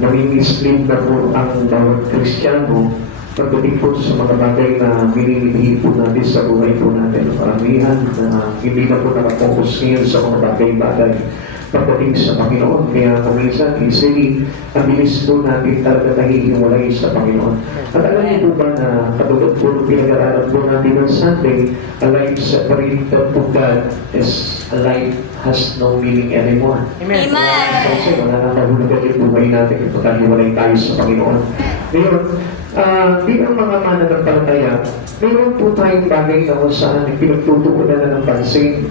nami-mislead na po ang bawat Kristiyano pagdating po sa mga bagay na minilihi po natin sa buhay po natin. Paramihan na hindi na po nakapokus ngayon sa mga bagay-bagay pagdating sa Panginoon. Kaya kuminsan, easily, ang bilis po natin talaga nahihiwalay sa Panginoon. At alam niyo po ba na katulad po ng pinag-aralan po natin ng Sunday, a life separated from God is a life has no meaning anymore. Amen. Kasi wala na kahulugan yung buhay natin kapag hiwalay tayo sa Panginoon. Ngayon, bilang mga mananampalataya, meron po tayong bagay na kung saan pinagtutuunan na ng pansin.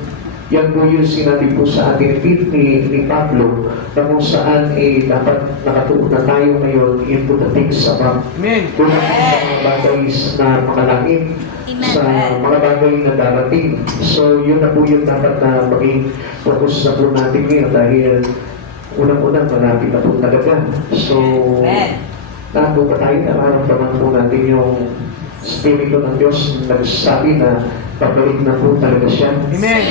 Yan po yung sinabi po sa ating ni Pablo na kung saan dapat nakatuon na tayo ngayon into the things above. Amen. Doon ang mga bagay na mga langit, sa mga bagay na darating. So yun na po yung dapat na maging focus na po natin ngayon dahil unang-unang malapit na po talaga. So nando pa tayo, nararamdaman po natin yung Espiritu ng Diyos nagsasabi na pabalik na po talaga siya. Amen.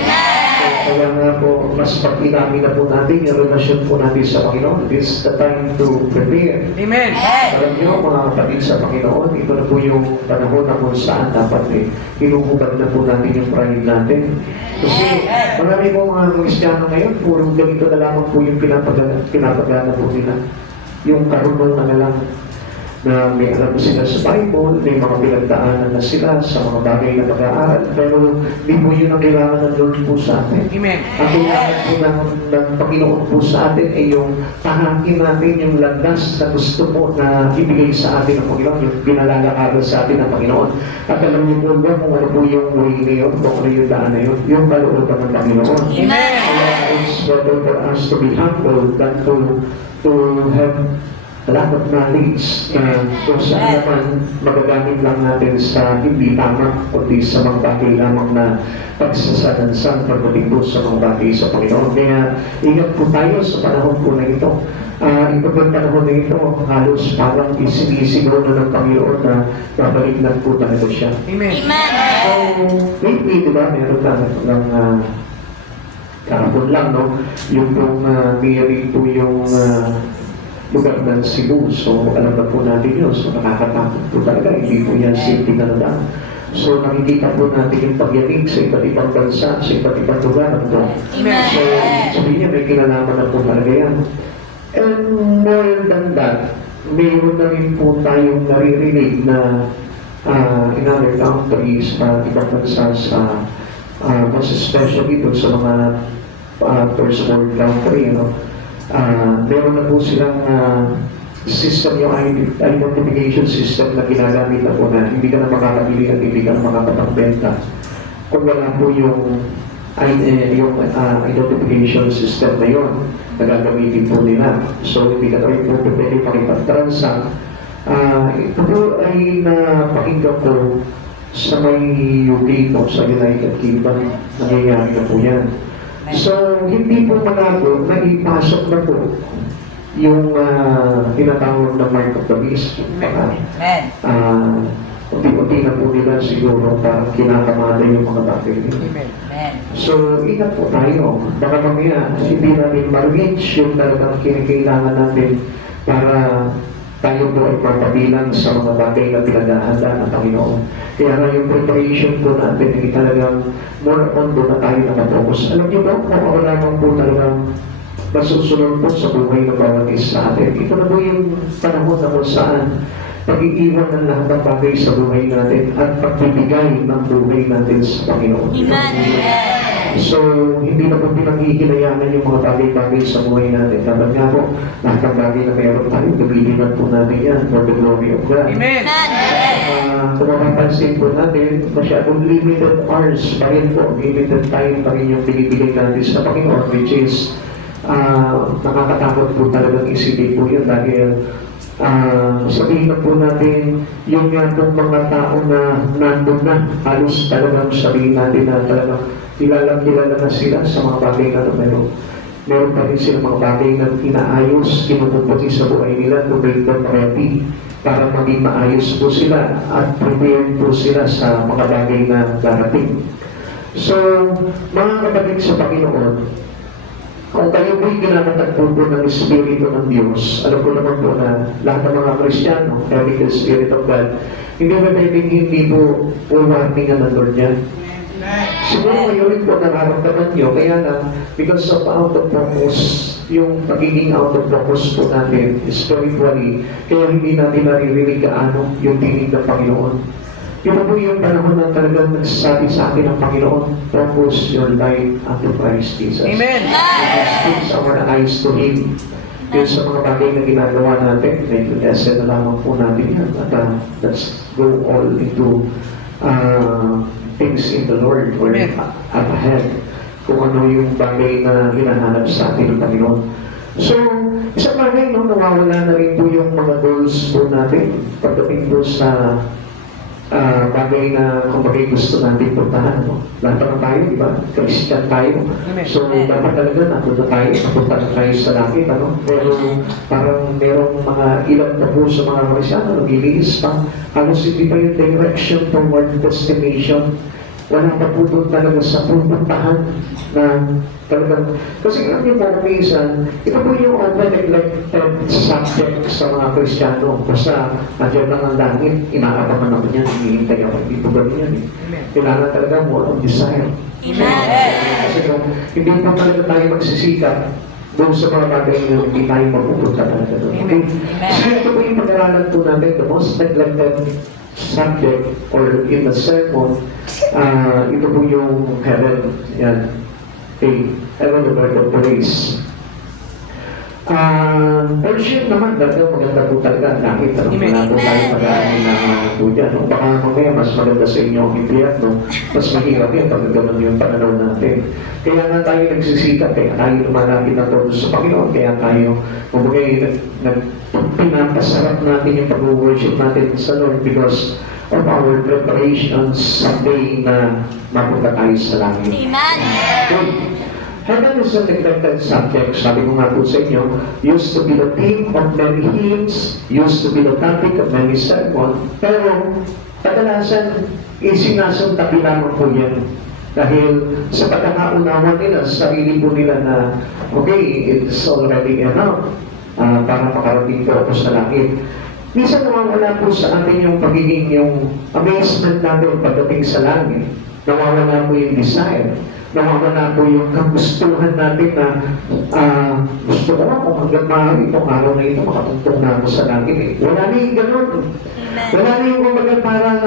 Kaya nga po, mas pag-inami na po natin yung relasyon po natin sa Panginoon. This is the time to prepare. Amen. Alam niyo, mga kapatid sa Panginoon, ito na po yung panahon na kung saan dapat hinuhubad na po natin yung pride natin. Kasi marami po mga Kristiyano ngayon, puro ganito na lamang po yung pinapagana po nila. Yung karunungan na lang na may alam sila sa Bible, may mga pinagdaanan na sila sa mga bagay na pag-aaral, pero di po yun ang kailangan ng Lord po sa atin. Amen. Ang kailangan po ng Panginoon po sa atin ay yung tahakin natin yung landas na gusto po na ibigay sa atin ng Panginoon, yung pinalalakaran sa atin ng Panginoon. At alam niyo po ba kung ano po yung way na yun, kung ano yung daan na yun, yung kalooban ng Panginoon. Amen. Kaya it's better for us to be humble than to have a lot of knowledge na kung saan naman magagamit lang natin sa hindi tama kundi sa mga bagay lamang na pagsasalansan pagdating po sa mga bagay sa Panginoon. Kaya ingat po tayo sa panahon po na ito. Ito po panahon na ito, halos parang isinisigaw na ng Panginoon na babalik na po talaga siya. Amen. So, lately, diba, meron lang kahapon lang, no? Yung pong mayroon po yung lugar ng Cebu. So, alam na po natin yun. So, nakakatakot po talaga. Hindi po yan safety na lang. So, nakikita po natin yung pagyanig sa iba't ibang bansa, sa iba't ibang lugar. No? So, sabihin niya, may kinalaman na po talaga yan. And more than that, mayroon na rin po tayong naririnig na in other countries, ibang bansa sa mas especially doon sa mga first world country, you know, meron na po silang system, yung identification system na ginagamit na po na hindi ka na makakabili at hindi ka na makakapagbenta kung wala po yung identification system na yun na gagamitin po nila. So hindi ka na rin po pwede makipag-transact. Ito po ay napakinggan ko sa may UK po, sa United Kingdom. Nangyayari na po yan. So, hindi po malabo na ipasok na po yung tinatawag na mark of the beast. Unti-unti na po nila siguro parang kinakamada yung mga bagay nila. So, ingat po tayo. Baka mamaya, hindi namin ma-reach yung talagang kinakailangan natin para tayo po ay papabilang sa mga bagay na pinagahanda ng Panginoon. Kaya nga yung preparation po natin ay talagang more on doon na tayo nakafocus. Alam niyo ba, kung ako lamang po talagang masusunod po sa buhay ng bawat isa sa atin. Ito na po yung panahon na kung saan pag-iiwan ng lahat ng bagay sa buhay natin at pagbibigay ng buhay natin sa Panginoon. So, hindi na po pinanghihinayanan yung mga bagay-bagay sa buhay natin. Dapat nga po, lahat ng bagay na mayroon tayo, gabilinan po natin yan for the glory of God. Amen. Kung mapapansin po natin, masyadong limited hours pa rin po, limited time pa rin yung binibigay natin sa Panginoon, which is nakakatakot po talagang isipin po yun dahil sabihin na po natin yung nga pong mga tao na nandun na, halos talagang sabihin natin na talagang kilala na sila sa mga bagay na meron pa rin sila mga bagay na inaayos, kinukumpati sa buhay nila to make them ready para maging maayos po sila at prepared po sila sa mga bagay na darating. So, mga kapatid sa Panginoon, Kung tayo po'y ginanatagpo po ng Espiritu ng Diyos, alam ko naman po na lahat ng mga Kristiyano, having the Spirit of God, hindi ba pwedeng hindi po uwarningan ng Lord yan? Siguro ngayon po nararamdaman nyo, kaya lang, because of out of focus, yung pagiging out of focus po natin spiritually, kaya hindi natin naririnig gaano yung tinig ng Panginoon. Ito po yung panahon na talagang nagsasabi sa akin ng Panginoon, focus your life unto Christ Jesus. Amen. Fix our eyes to Him. Yun sa mga bagay na ginagawa natin, medyo lesson na lamang po natin yan. At let's go all into things in the Lord or up ahead kung ano yung bagay na hinahanap sa atin ng Panginoon. So, isang bagay, no, nawawala na rin po yung mga goals po natin pagdating po sa bagay na kumbaga gusto natin puntahan. No? Lahat naman tayo, di ba? Christian tayo. So, dapat talaga napunta na tayo sa langit. Ano? Pero parang merong mga ilan na po sa mga Kristyano, nabilis pa. Halos hindi pa yung direction toward destination. Wala pa po doon talaga sa pupuntahan na talagang, kasi alam niyo po minsan, ito po yung neglected subject sa mga Kristiyano. Basta, nandiyan lang ang langit, inaabangan ako niyan, hinihintay ako, hindi po gano'n yan. Kailangan talaga more of desire. Kasi kung hindi po talaga tayo magsisikap, doon sa mga bagay na hindi tayo mapupunta talaga doon. Okay? So ito po yung pag-aralan po natin, the most neglected subject or in the sermon, ito po yung heaven. Yan. Okay. Heaven, the birth of praise. Worship naman, dahil maganda po talaga nakita. Wala po tayo mag-aaral na po dyan. No? Baka mamaya mas maganda sa inyo ang impiyat, no? Mas mahirap yan pag gano'n yung pananaw natin. Kaya nga tayo nagsisikap, kaya tayo lumalapit na todo sa Panginoon, kaya tayo, kumbaga, pinapasarap natin yung pag-worship natin sa Lord because of our preparations someday na mapunta tayo sa langit. Amen. Okay. Heaven is a neglected subject, sabi ko nga po sa inyo, used to be the theme of many hymns, used to be the topic of many sermons, pero kadalasan isinasuntabi lamang po yan. Dahil sa pagkakaunawa nila, sa sarili po nila na, okay, it's already enough para makarating po ako sa langit. Minsan nawawala po sa atin yung pagiging, yung amazement natin pagdating sa langit. Nawawala po yung desire. Nawawala po yung kagustuhan natin na gusto ko kung hanggang maaari itong araw na ito makatungtong na ako sa langit. Eh. Wala na yung ganun. Wala na yung kumbaga parang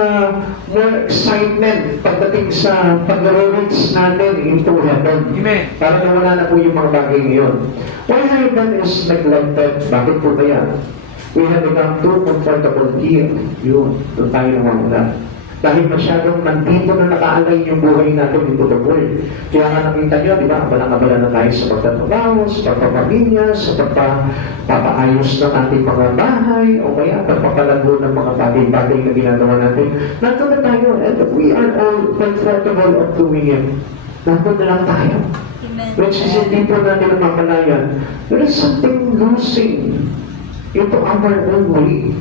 more excitement pagdating sa pag-reach natin into heaven. Amen. Parang nawala na po yung mga bagay ngayon. Why heaven is neglected? Bakit po ba yan? We have become too comfortable here. Yun, doon tayo nawawala. Dahil masyadong nandito na nakaalay yung buhay natin into the world. Kaya nga nakita nyo, di ba, abala-abala na tayo sa pagtatrabaho, sa pagpapamilya, sa pagpapaayos ng ating mga bahay, o kaya pagpapalago ng mga bagay-bagay na ginagawa natin. Nandito na tayo, and we are all comfortable of doing it. Nandito na lang tayo. Which is hindi po natin namamalayan. There is something losing into our own way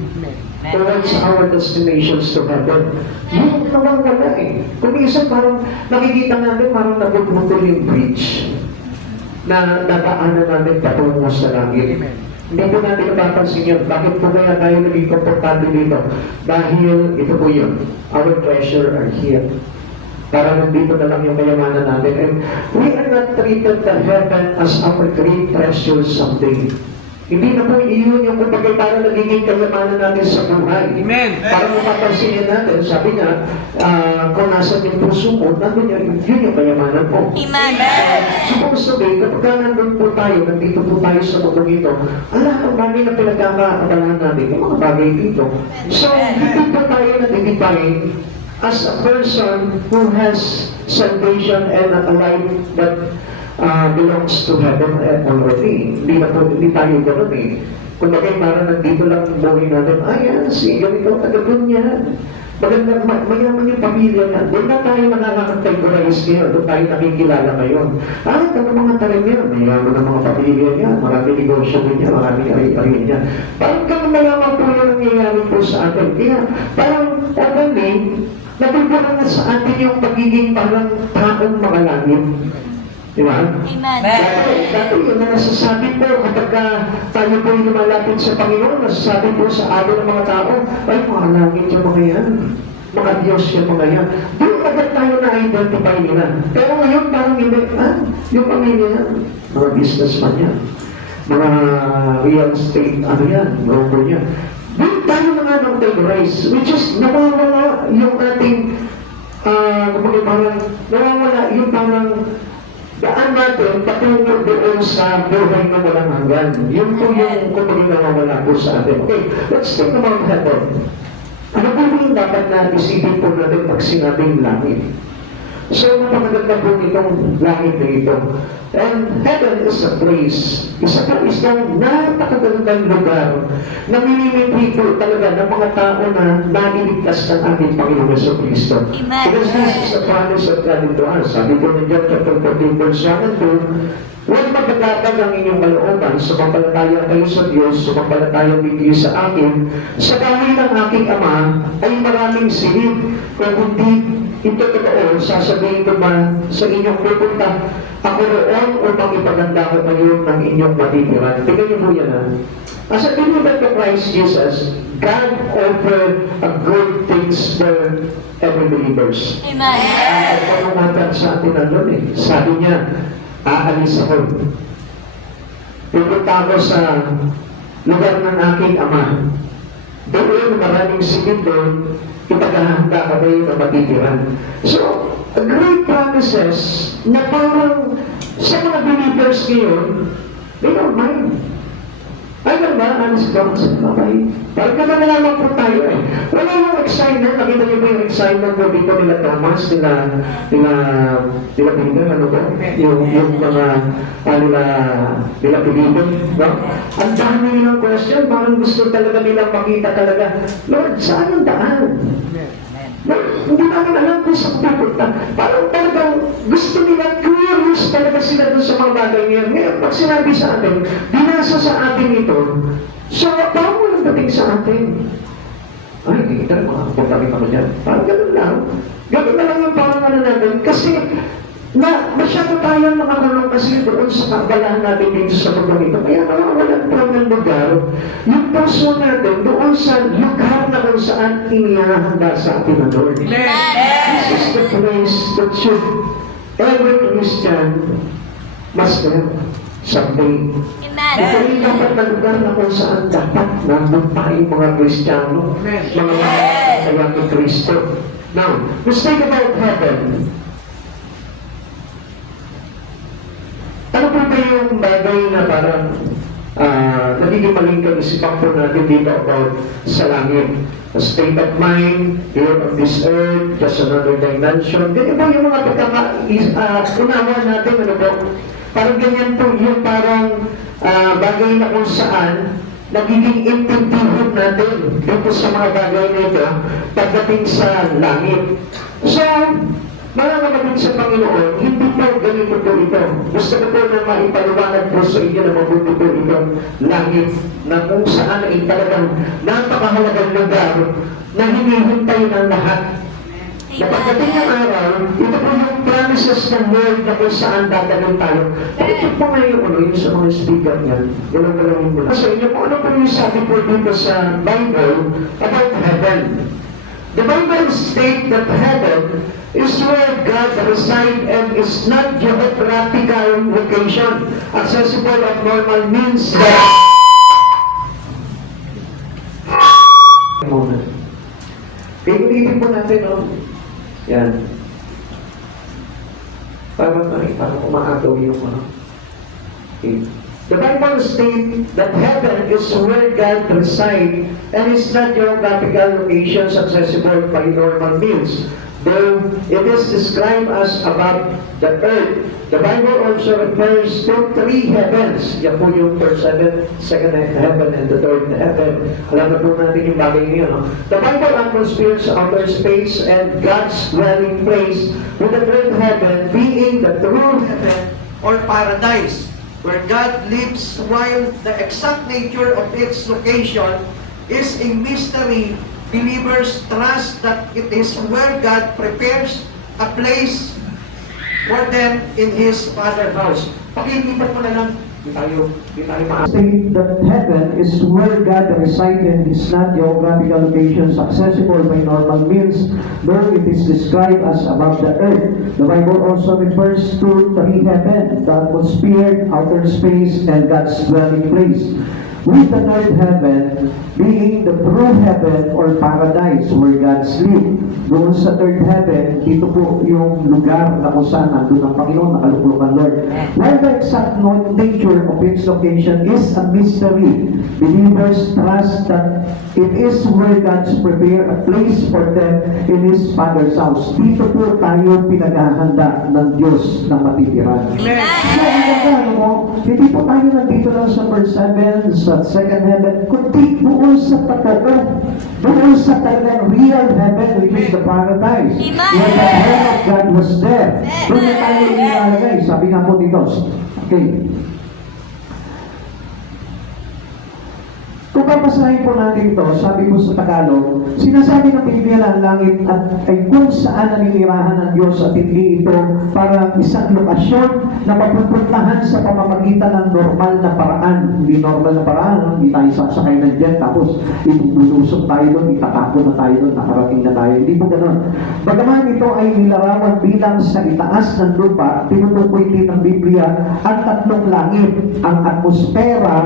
towards our destinations to heaven. Yun naman wala eh. Kung isa parang nakikita natin parang nabutbutol yung bridge na nadaanan natin patungo sa langit. Hindi po natin napapansin yun. Bakit po kaya tayo naging komportable dito? Dahil ito po yun. Our treasure are here. Para nandito na lang yung kayamanan natin. And we are not treated the heaven as our great treasure someday. Hindi na po iyon yung kumbaga para nagiging kayamanan natin sa buhay. Amen. Para mapapansin natin, sabi niya, kung nasan yung puso mo, nandun yun yung kayamanan mo. Amen. Supposed to be, kapag nandun po tayo, nandito po tayo sa mundo ito, lahat ng bagay na pinagkakaabalahan natin, yung mga bagay dito. So, hindi po tayo na-define as a person who has salvation and a life that belongs to heaven already. Hindi tayo gano'n eh. Kung bagay parang nandito lang buhay natin, si ganito, taga-ganyan. Maganda, mayaman yung pamilya na. Doon na tayo nakaka-categorize ngayon. Doon tayo nakikilala ngayon. Ito mga talang yan. Mayaman ang mga pamilya niya. Marami negosyo niya. Marami ari-ari niya. Parang kami mayaman po yung nangyayari po sa atin. Kaya parang natutunan na sa atin yung pagiging parang taong makalangit. Di ba? Amen. Dati yung nasasabi po kapag tayo po yung lumalapit sa Panginoon, nasasabi po sa atin ng mga tao, ay mga langit yung mga yan. Mga Diyos yung mga yan. Doon agad tayo na-identify nila. Pero ngayon parang hindi, yung pamilya yan, mga businessman yan. Mga real estate, ano yan, broker yan. Doon tayo na-categorize, which is nawawala yung ating, parang nawawala yung parang daan natin patungo doon sa buhay na walang hanggan. Yun po yung kumbaga nawawala po sa atin. Okay, let's think about heaven. Ano po yung dapat na isipin po natin pag sinabing langit? So, napakaganda po itong langit na ito. And heaven is a place. Isa po isang napakagandang lugar na minimiti po talaga ng mga tao na naniligtas ng ating Panginoon Jesucristo. Amen. Because this is the promise of God into us. Sabi po ng John chapter 14 verse 1 and 2, huwag magbagatag ang inyong kalooban, sumampalataya kayo sa Diyos, sumampalataya kayo sa akin, sa bahay ng aking Ama ay maraming silid. Kung hindi ito totoo, sasabihin ko ba sa inyong pupunta, ako roon upang ipaganda ko kayo ng inyong matitiran. Tingnan niyo po yan As a believer to Christ Jesus, God offered a good things for every believers. Amen. Ang pangungatan sa atin na doon Sabi niya, aalis ako. Pupunta ako sa lugar ng aking Ama. Doon maraming silid doon, ipagahanda ka kayo na matitiran. So, great promises na parang sa mga believers ngayon, they don't mind. Ay, ba? Honest God, okay. Parang naman na naman po tayo Wala yung excitement. Nakita niyo ba yung excitement mo dito nila Thomas, nila Peter, ano ba? Yung mga, nila Pilipin, no? Ang dami nilang question, parang gusto talaga nilang makita talaga, Lord, saan ang daan? Lord, hindi namin alam kung saan pupunta. Parang talagang gusto nila, curious talaga sila dun sa mga bagay ngayon. Ngayon, pag sinabi sa atin, binasa sa atin ito, so, parang walang dating sa atin. Ay, hindi kita makakapunta rin ako dyan. Parang ganun lang. Ganun na lang yung parang natin. Kasi, masyado tayong makakulong kasi doon sa kabalahan natin dito sa mundo ito. Kaya nawawalan po ng lugar. Yung puso natin doon sa lugar na kung saan inihahanda sa atin ng Lord. This is the place that should every Christian must have someday. Ito yung dapat na lugar na kung saan dapat nandun tayong mga Kristiyano, mga kaya ni Kristo. Now, let's think about heaven. Ano po ba yung bagay na parang nagiging maling kaisipan po natin dito about sa langit? A state of mind, here on this earth, just another dimension. Ganyan ba yung mga pagkakaunawa natin, ano po? Parang ganyan po yung parang bagay na kung saan nagiging intindihan natin dito sa mga bagay na ito pagdating sa langit. So, mga kapatid sa Panginoon, hindi po ganito po ito. Gusto ko po na maipaliwanag po sa inyo na mabuti po ito langit na kung saan ay talagang napakahalagang lugar na hinihintay ng lahat. Na pagdating ng araw, ito po yung promises ng Lord na kung saan dadalhin tayo. Ito po ngayon yung sa mga speaker niyan. Galang-galangin ko lang. Sa inyo po, ano po yung sabi po dito sa Bible about heaven? The Bible states that heaven is where God resides and is not geographical location. Accessible at normal means that Pag-ulitin po natin, no? Yan. Parang umaagaw yung okay. The Bible states that heaven is where God resides and is not geographical locations accessible by normal means. Though it is described as above the earth, the Bible also refers to three heavens. Yan po yung first heaven, second heaven, and the third heaven. Alam na po natin yung bagay niyo, no? The Bible atmospheres outer space and God's dwelling place, with the third heaven being the true heaven or paradise, where God lives, while the exact nature of its location is a mystery. Believers trust that it is where God prepares a place for them in His Father's house. Pakilipat mo na lang. Di tayo maas. State that heaven is where God resides and is not geographical locations accessible by normal means, though it is described as above the earth. The Bible also refers to three heaven, the atmosphere, outer space, and God's dwelling place. With the third heaven being the true heaven or paradise where God's live. Doon sa third heaven, dito po yung lugar na kung saan nandun ang Panginoon, nakaluklukan Lord. While the exact nature of its location is a mystery, believers trust that it is where God's prepare a place for them in His Father's house. Dito po tayo pinaghahanda ng Diyos na matitiran. So, ang ganda, hindi po tayo nandito lang sa verse 7, sa second heaven, kundi doon sa totoo, doon sa talagang real heaven, which is the paradise. Where the hand of God was there. Doon na tayo inilalagay. Sabi nga po dito, okay. Kung papasahin po natin ito, sabi po sa Tagalog, sinasabi ng Biblia na ang langit at ay kung saan naninirahan ng Diyos at hindi ito para isang lokasyon na mapupuntahan sa pamamagitan ng normal na paraan. Hindi normal na paraan, hindi tayo sasakay ng jet, tapos ibubulusok tayo doon, itatako na tayo doon, nakarating na tayo. Hindi po ganoon. Bagaman ito ay nilarawan bilang sa itaas ng lupa, tinutukoy din ng Biblia ang tatlong langit, ang atmosfera,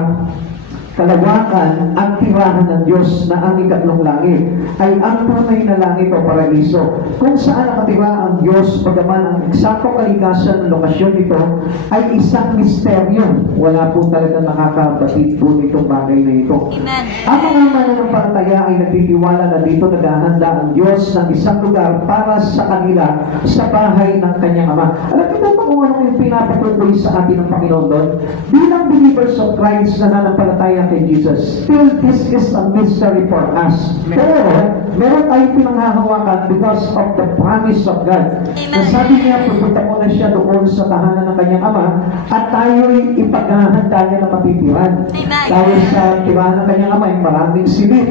kalawakan at tirahan ng Diyos na ang ikatlong langit ay ang tunay na langit o paraiso kung saan nakatira ang Diyos, bagaman ang eksaktong kalikasan ng lokasyon nito ay isang misteryo. Wala po talaga nakakabatid po nitong bagay na ito. Amen. Ang mga mananampalataya ay nagtitiwala na dito naghahanda ang Diyos ng isang lugar para sa kanila sa bahay ng kanyang Ama. Alam niyo po kung ano yung pinapatuloy sa atin ng Panginoon doon? Bilang believers of Christ na nananampalataya kay Jesus, still this is a mystery for us. Pero, meron tayong pinanghahawakan because of the promise of God. Na sabi niya, pupunta mo na siya doon sa tahanan ng kanyang Ama at tayo'y ipaghahanda niya na matitiran. Dahil sa tirahan ng kanyang Ama ay maraming silid.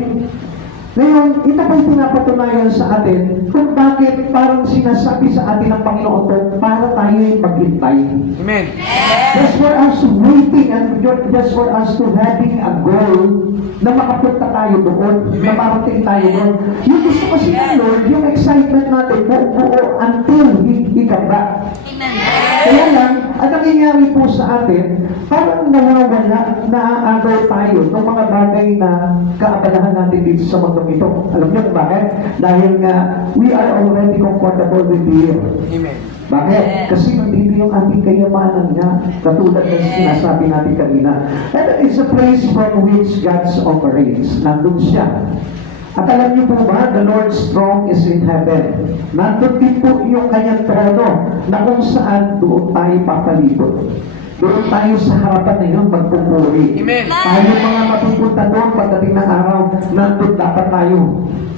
Ngayon, ito pa'y pinapatunayan sa atin kung bakit parang sinasabi sa atin ng Panginoon to para tayo'y maghintay. Amen. Just for us waiting and just for us to having a goal na makapunta tayo doon, na marating tayo doon. Yung gusto kasi ng Lord, yung excitement natin, buo until He come back. Kaya lang, ang nangyayari po sa atin, parang nawawala, naaagaw tayo ng mga bagay na kaabalahan natin dito sa mundong ito. Alam niyo kung bakit? Dahil nga, we are already comfortable with the Amen. Bakit? Kasi nandito yung ating kayamanan niya, katulad ng sinasabi natin kanina. And it's a place from which God operates. Nandun siya. At alam niyo po ba, the Lord's throne is in heaven. Nandun din po yung kanyang trono na kung saan doon tayo papalibot. Doon tayo sa harapan na yun magpupuri. Amen. Tayo mga mapupunta doon pagdating ng araw, nandun dapat tayo.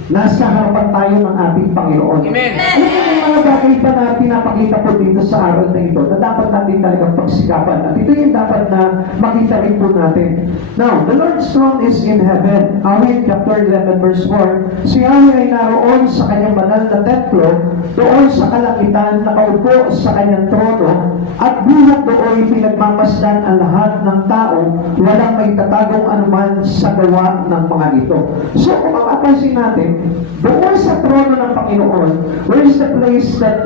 Nasa harapan tayo ng ating Panginoon. Amen. Alam mo, may mga bagay pa na pinapakita po dito sa araw na ito na dapat natin talagang pagsikapan. At ito yung dapat na makita rin po natin. Now, the Lord's throne is in heaven. Awit chapter 11 verse 4. Si Yahweh ay naroon sa kanyang banal na templo, doon sa kalangitan, nakaupo sa kanyang trono, at buhat doon pinagmamasdan ang lahat ng tao, walang may tatagong anuman sa gawa ng mga ito. So, kung mapapansin natin, doon sa trono ng Panginoon, where is the place that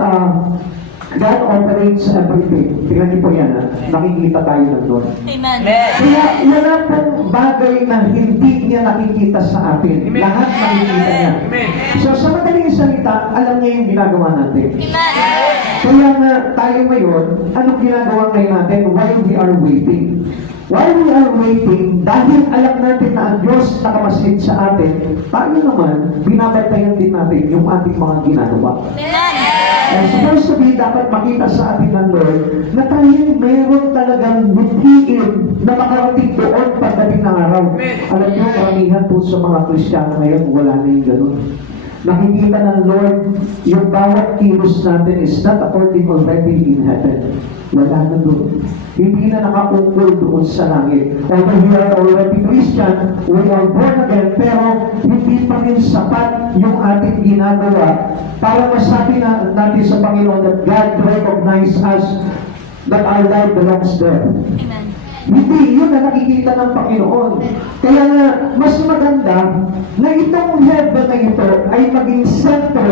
God operates everything? Tingnan niyo po yan, nakikita tayo nandun. Amen. Kaya wala pong bagay na hindi niya nakikita sa atin. Amen. Lahat nakikita niya. Amen. So sa madaling salita, alam niya yung ginagawa natin. Amen. Kaya nga tayo ngayon, anong ginagawa ngayon natin while we are waiting? While we are waiting, dahil alam natin na ang Diyos nakamasid sa atin, tayo naman, binabantayan din natin yung ating mga ginagawa. And supposed to be, dapat makita sa atin ng Lord na tayo meron talagang butihin na makarating doon pagdating ng araw. Alam niyo, karamihan po sa mga Kristiyano ngayon, wala na yung ganun. Nakikita ng Lord, yung bawat kilos natin is not according already in heaven. Wala na doon. Hindi na nakaungkol doon sa langit. Although we are already Christian, we are born again, pero hindi pa rin sapat yung ating ginagawa para masabi na natin sa Panginoon that God recognize us, that our life belongs there. Amen. Hindi yun na nakikita ng Panginoon. Kaya nga, mas maganda na itong heaven na ito ay maging sentro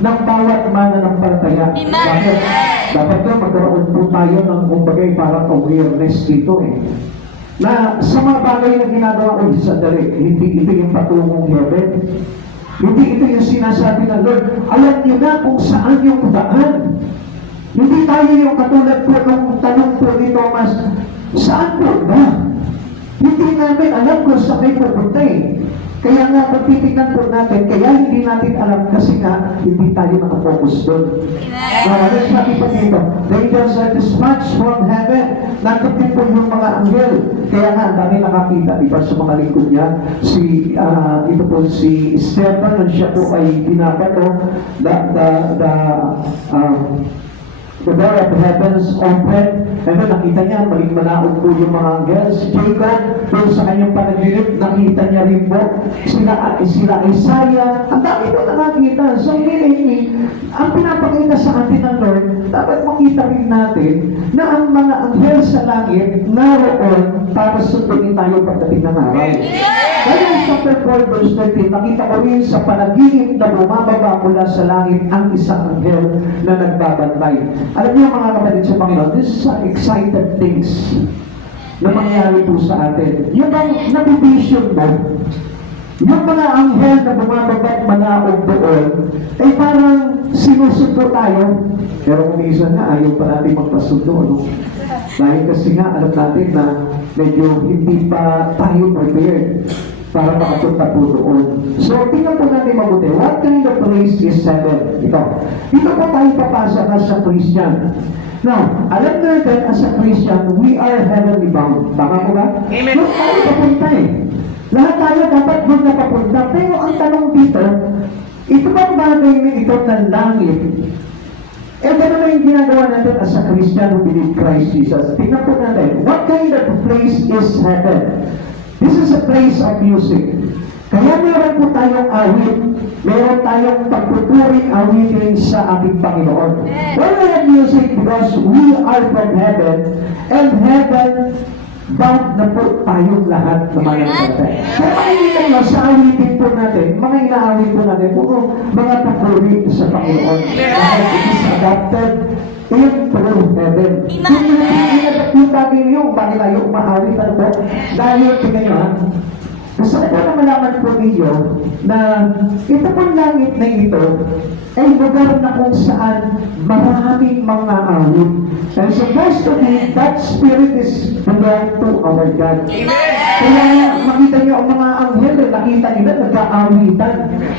ng bawat mananampalataya. Amen. Bakit? Dapat na magkaroon po tayo ng kumbagay parang awareness dito na sa mga bagay na ginagawa ko, sandali, hindi ito yung patungong heaven. Hindi ito yung sinasabi ng Lord. Alam niyo na kung saan yung daan. Hindi tayo yung katulad po ng tanong po ni Thomas, saan po ba? Hindi namin alam kung saan kayo pupunta Kaya nga, pag titignan po natin, kaya hindi natin alam kasi nga, hindi tayo nakafocus doon. Ano sabi pa dito? The angels are dispatched from heaven. Nandun po yung mga anghel. Kaya nga, ang dami nakakita, di ba, sa mga lingkod niya. Ito po si Stephen, nung siya po ay binabato, the door of the heavens opened, and then nakita niya, maling manaog po yung mga angels. Jacob, doon sa kanyang panaginip, nakita niya rin po, sila Isaiah, ang dami po nakakita. So, meaning, ang pinapakita sa atin ng Lord, dapat makita rin natin na ang mga anghel sa langit, naroon para sunduin tayo pagdating ng araw. Kaya sa chapter 4, verse 13, nakita ko rin sa panaginip na bumababa mula sa langit ang isang anghel na nagbabantay. Alam niyo mga kapatid sa Panginoon, this is excited things na mangyayari po sa atin. Yung bang nabivision mo, yung mga anghel na bumababa at manaog doon, ay parang sinusundo tayo. Pero kung minsan nga, ayaw pa natin magpasundo. No? Dahil kasi nga, alam natin na medyo hindi pa tayo prepared para makapunta po doon. So, tingnan po natin mabuti. What kind of place is heaven? Ito. Dito po tayo papasok as a Christian. Now, alam natin as a Christian, we are heavenly bound. Tama po ba? Amen. Doon tayo papunta Lahat tayo dapat doon na papunta. Pero ang tanong dito, ito bang bagay na ito ng langit? Gano'n na yung ginagawa natin as a Christian who believe Christ Jesus. Tingnan po natin, what kind of place is heaven? This is a place of music. Kaya meron po tayong awit, meron tayong pagpupuring awitin sa ating Panginoon. Why we have music? Because we are from heaven, and heaven bound na po tayong lahat na mga kapatid. Kaya makikita nyo sa awitin po natin, mga inaawit po natin, puro mga papuri sa Panginoon. Dahil it is adopted into heaven. Yung bagay nyo, bakit tayo umaawit? Ano po? Dahil, tingnan nyo gusto ko na malaman po ninyo na ito pong langit na ito ay lugar na kung saan maraming mga awit. And supposed to be, that spirit is belong to our God. Kaya makita nyo ang mga anghel, nakita nila, nag-aawitan.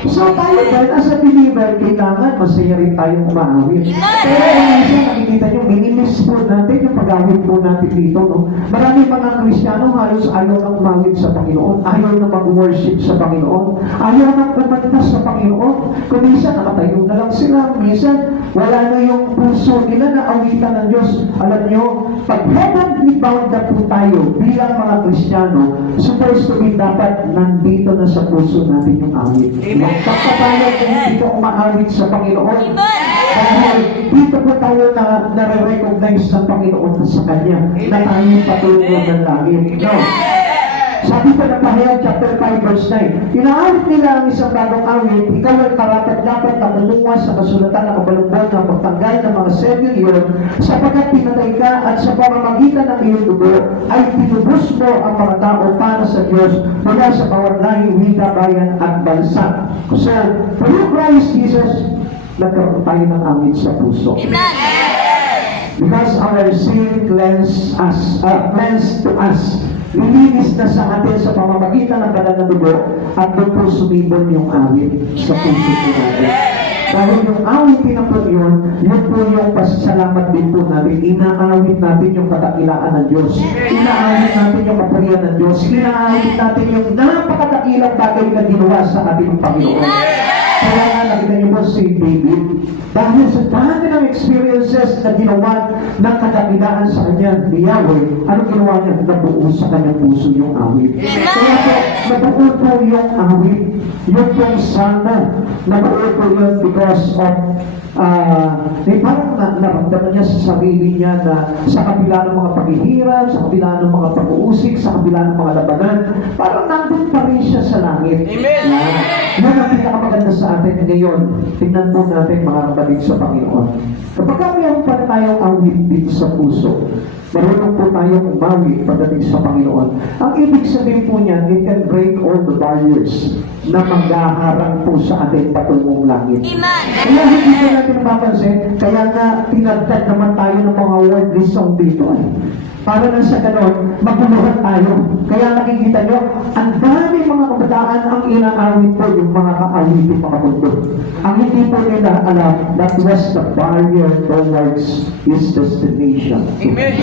So tayo dahil as a believer, kailangan masaya rin tayong umaawit. Pero minsan nakikita nyo, minimis po natin yung pag-awit po natin dito. No? Maraming mga Kristiyano halos ayaw nang umawit sa Panginoon, ayaw na mag-worship sa Panginoon, ayaw nang kumanta sa Panginoon. Kung minsan nakatayo na lang sila, minsan wala na yung puso nila na awitan ng Diyos. Alam nyo, pag heavenly bound na po tayo bilang mga Kristiyano, supposed to be dapat nandito na sa puso natin yung awit. Magpapapayag kung hindi ka umaawit sa Panginoon. Dahil dito po tayo na nare-recognize ng Panginoon sa Kanya na tayo patungo ng langit. No? Sabi pa ng Pahayag chapter 5 verse 9, inaawit nila ang isang bagong awit, ikaw ay karapat-dapat na kumuha sa kasulatan ng kabalumbon na pagtanggal ng mga seven yun, sapagkat pinatay ka at sa pamamagitan ng iyong dugo ay tinubos mo ang mga tao para sa Diyos mula sa bawat lahi, wika, bayan at bansa. So, through Christ Jesus, nagkaroon tayo ng awit sa puso. Because our sin cleansed to us. Nilinis na sa atin sa pamamagitan ng banal na dugo at doon po sumibol yung awit sa puso po natin. Dahil yung awit na po yun po yung pasasalamat din po natin. Inaawit natin yung kadakilaan ng Diyos. Inaawit natin yung kapurihan ng Diyos. Inaawit natin yung napakadakilang bagay na ginawa sa ating Panginoon. Kaya nga nakita niyo po si David, dahil sa dami ng experiences na ginawa ng kadakilaan sa kanya ni Yahweh, ano ginawa niya? Nabuo sa kanyang puso yung awit. Kaya po, nabuo po yung awit, yung pong sana, nabuo po yun because of parang naramdaman niya sa sarili niya na sa kabila ng mga paghihirap, sa kabila ng mga pag-uusik, sa kabila ng mga labanan, parang nandun pa rin siya sa langit. Amen. Yan ang pinakamaganda sa atin ngayon. Tingnan po natin mga kapatid sa Panginoon. Kapag mayroon pa tayong awit dito sa puso, marunong po tayong umawi pagdating sa Panginoon. Ang ibig sabihin po niya, it can break all the barriers na maghaharang po sa ating patungong langit. Kaya hindi po natin napapansin, kaya nga tinagtad naman tayo ng mga wordly song dito. Para na sa ganon, maguluhan tayo. Kaya nakikita nyo, ang dami mga kabataan ang inaawit po yung mga kaawitin mga mundo. Ang hindi po nila alam, that was the barrier towards his destination. Amen.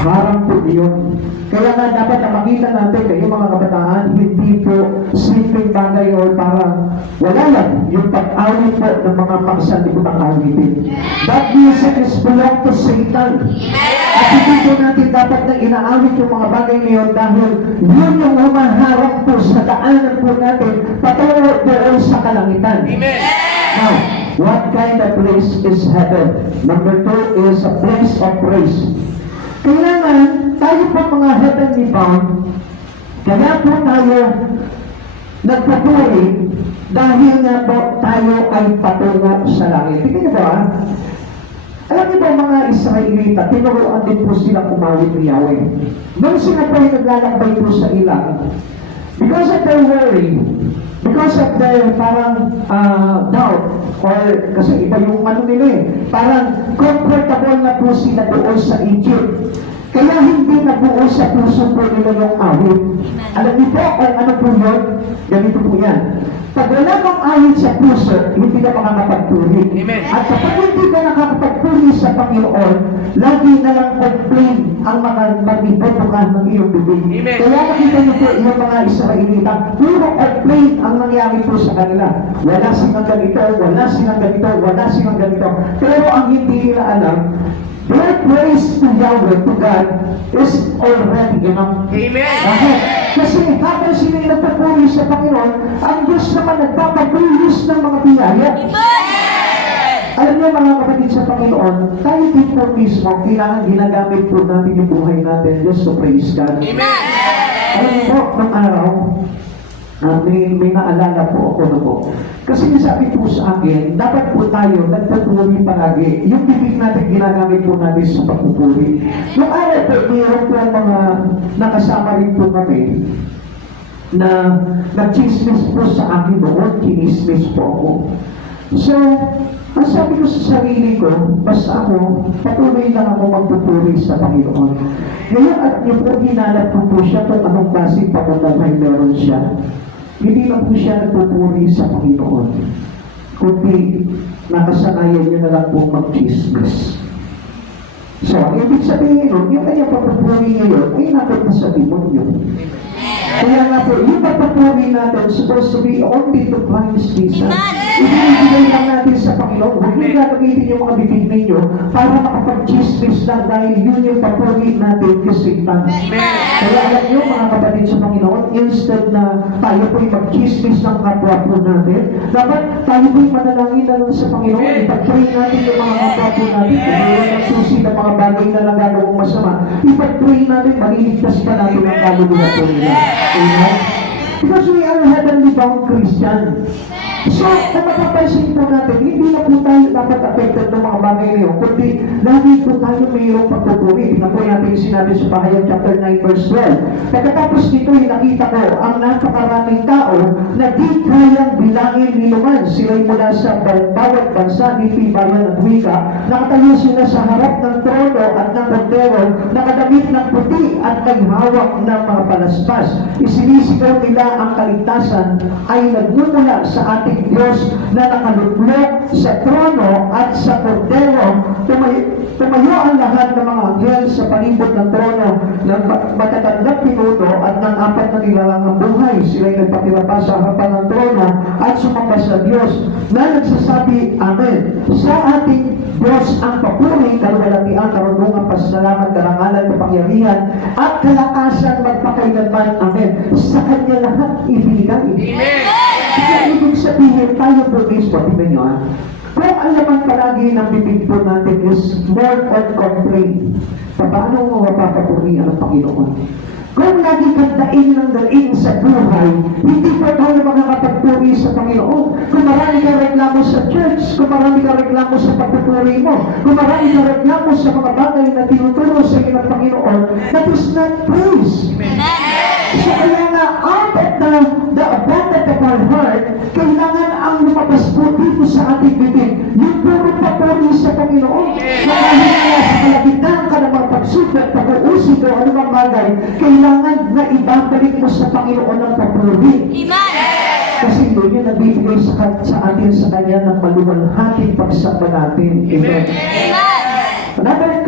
Harang po yun. Kaya nga dapat na makita natin kayo mga kabataan, hindi po simpleng bagay o parang wala lang yung pag-awit po ng mga pangsanlibutan awitin. That music is belong to Satan. At hindi po natin dapat na inaawit yung mga bagay ngayon dahil yun yung humaharap po sa daanan po natin patungo doon sa kalangitan. Amen. Now, what kind of place is heaven? Number 2 is a place of praise. Kaya nga, tayo po mga heavenly bound, kaya po tayo nagpapuri dahil nga po tayo ay patungo sa langit. Tingnan niyo ba? Alam niyo ba mga Israelita, tinuruan din po silang umawit ni Yahweh. Nung sila po ay naglalakbay po sa ilang, because of their worry, because of their parang doubt, or kasi iba yung ano nila eh, parang comfortable na po sila doon sa Egypt. Kaya hindi nabuo sa puso po nila yung awit. Alam niyo po kung ano po yun? Ganito po yan. Pag wala kang awit sa puso, hindi ka makakapagpuri. Amen. At kapag hindi ka nakakapagpuri sa Panginoon, lagi na lang complain ang mga magbibubukan ng iyong bibig. Amen. Kaya nakita niyo po yung mga Israelita, puro complain ang nangyari po sa kanila. Wala silang ganito, wala silang ganito, wala silang ganito. Pero ang hindi nila alam, their praise to Yahweh, to God, is already enough. Amen. Bakit? Kasi habang sila nagpapuri sa Panginoon, ang Diyos naman nagpapabulis ng mga biyaya. Alam niyo mga kapatid sa Panginoon, tayo din po mismo, kailangan ginagamit po natin yung buhay natin just to praise God. Amen. Alam niyo po, nung araw, may naalala po ako na po. Kasi sabi po sa akin, dapat po tayo nagpapuri palagi. Yung bibig natin ginagamit po natin sa pagpupuri. Nung araw po, mayroon po mga nakasama rin po kami na nag-chismis po sa akin noon, kinismis po ako. So, ang sabi ko sa sarili ko, basta ako, patuloy lang ako magpupuri sa Panginoon. Ngayon at niyo po, hinanap ko po siya kung anong klaseng pamumuhay meron siya. Hindi lang po siya nagpupuri sa Panginoon, kundi nakasanayan niyo na lang po mag-chismis. So, ibig sabihin nun, yung kanyang pagpupuri ngayon ay napunta sa demonyo. Kaya nga po, yung pagpupuri natin supposed to be only to Christ Jesus. Ibinibigay lang natin sa Panginoon. Huwag niyo gagamitin yung mga bibig ninyo para makapag-chismis lang dahil yun yung papuri natin kasi Satan. Kaya alam niyo mga kapatid sa Panginoon, instead na tayo po'y mag-chismis ng kapwa po natin, dapat tayo po'y manalangin na lang sa Panginoon. Ipag-pray natin yung mga kapwa po natin. Kung mayroon ng susi na mga bagay na nagagawang masama, ipag-pray natin, maliligtas pa natin ang kaluluwa po nila. Amen? Because we are heavenly bound Christian. So, kung mapapansin po natin, hindi na po tayo dapat affected ng mga bagay na yun, kundi lagi po tayo mayroong pagpupuri. Tingnan po natin yung sinabi sa Pahayag chapter 9 verse 12. Pagkatapos nito, nakita ko ang napakaraming tao na di kayang bilangin ni Luman. Sila'y mula sa bawat bansa, lipi, bayan at wika. Nakatayo sila sa harap ng trono at ng kordero, nakadamit ng puti at may hawak ng mga palaspas. Isinisigaw nila ang kaligtasan ay nagmumula sa ating Diyos na nakalublok sa trono at sa kordero. tumayo ang lahat ng mga anghel sa palibot ng trono ng matatandang pinuno at ng apat na nilalang buhay. Sila'y nagpakilapa sa harapan ng trono at sumamba sa Diyos na nagsasabi, Amen. Sa ating Diyos ang papuri, kaluwalhatian, karunungan, pasasalamat, karangalan, kapangyarihan, at kalakasan magpakailanman. Amen. Sa Kanya lahat ibinigay. Amen. Kaya ibig sabihin, tayo po mismo, tingnan nyo kung ang laman palagi ng bibig po natin is more on complaint, paano mo mapapapurihan ang Panginoon? Kung lagi kang daing sa buhay, hindi pa tayo makakapagpuri sa Panginoon. Kung marami kang reklamo sa church, kung marami kang reklamo sa pagpupuri mo, kung marami kang reklamo sa mga bagay na tinuturo sa iyo ng Panginoon, that is not praise. So kaya nga, out of the abundance of our heart, kailangan ang lumabas po dito sa ating bibig, yung puro papuri sa Panginoon. Marahil nga sa kalagitnaan ka ng mga pagsubok, pag-uusig o anumang bagay, kailangan na ibabalik mo sa Panginoon ang papuri. Kasi doon niya nagbibigay sa atin sa Kanya ng maluwalhating pagsamba natin. Amen. Another,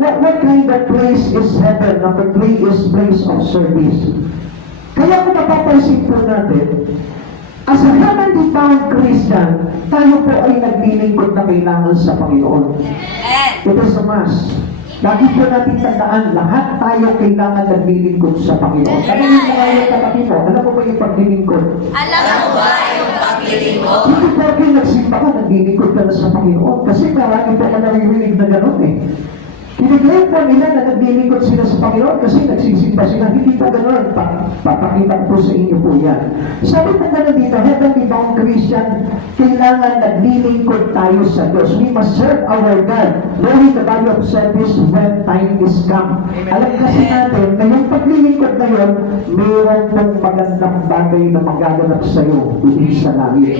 what kind of place is heaven? Number 3 is place of service. Kaya kung napapansin po natin, as a heavenly bound Christian, tayo po ay naglilingkod na kailangan sa Panginoon. It is a must. Lagi po natin tandaan, lahat tayo kailangan naglilingkod sa Panginoon. Ano yung mga yung katabi mo? Alam mo ba yung paglilingkod? Alam mo ba yung paglilingkod? Hindi po kayo nagsimba ka, naglilingkod ka na sa Panginoon. Kasi marami po ka naririnig na gano'n eh. Kiniklaim po nila na naglilingkod sila sa Panginoon kasi nagsisimba sila. Hindi po gano'n. Papakita po sa inyo po yan. Sabi po gano'n dito, heavenly bound Christian, kailangan naglilingkod tayo sa Diyos. We must serve our God, knowing the value of service when time is come. Alam kasi natin, na yung paglilingkod na yun, mayroon pong magandang bagay na magaganap sa iyo doon sa langit.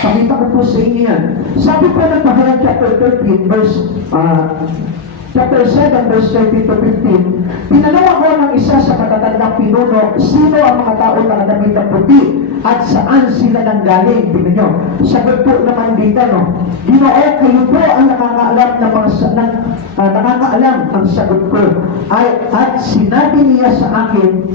Pakita ko po sa inyo yan. Sabi po ng Tahanan chapter 13, chapter 7, verse 30 to 15, tinanong ako ng isa sa katatandang pinuno, sino ang mga tao na kadamit na puti at saan sila nanggaling? Tingnan nyo. Sagot po naman dito, no? Ginoo, kayo po ang nakakaalam ng mga nakakaalam ang sagot ko. At sinabi niya sa akin,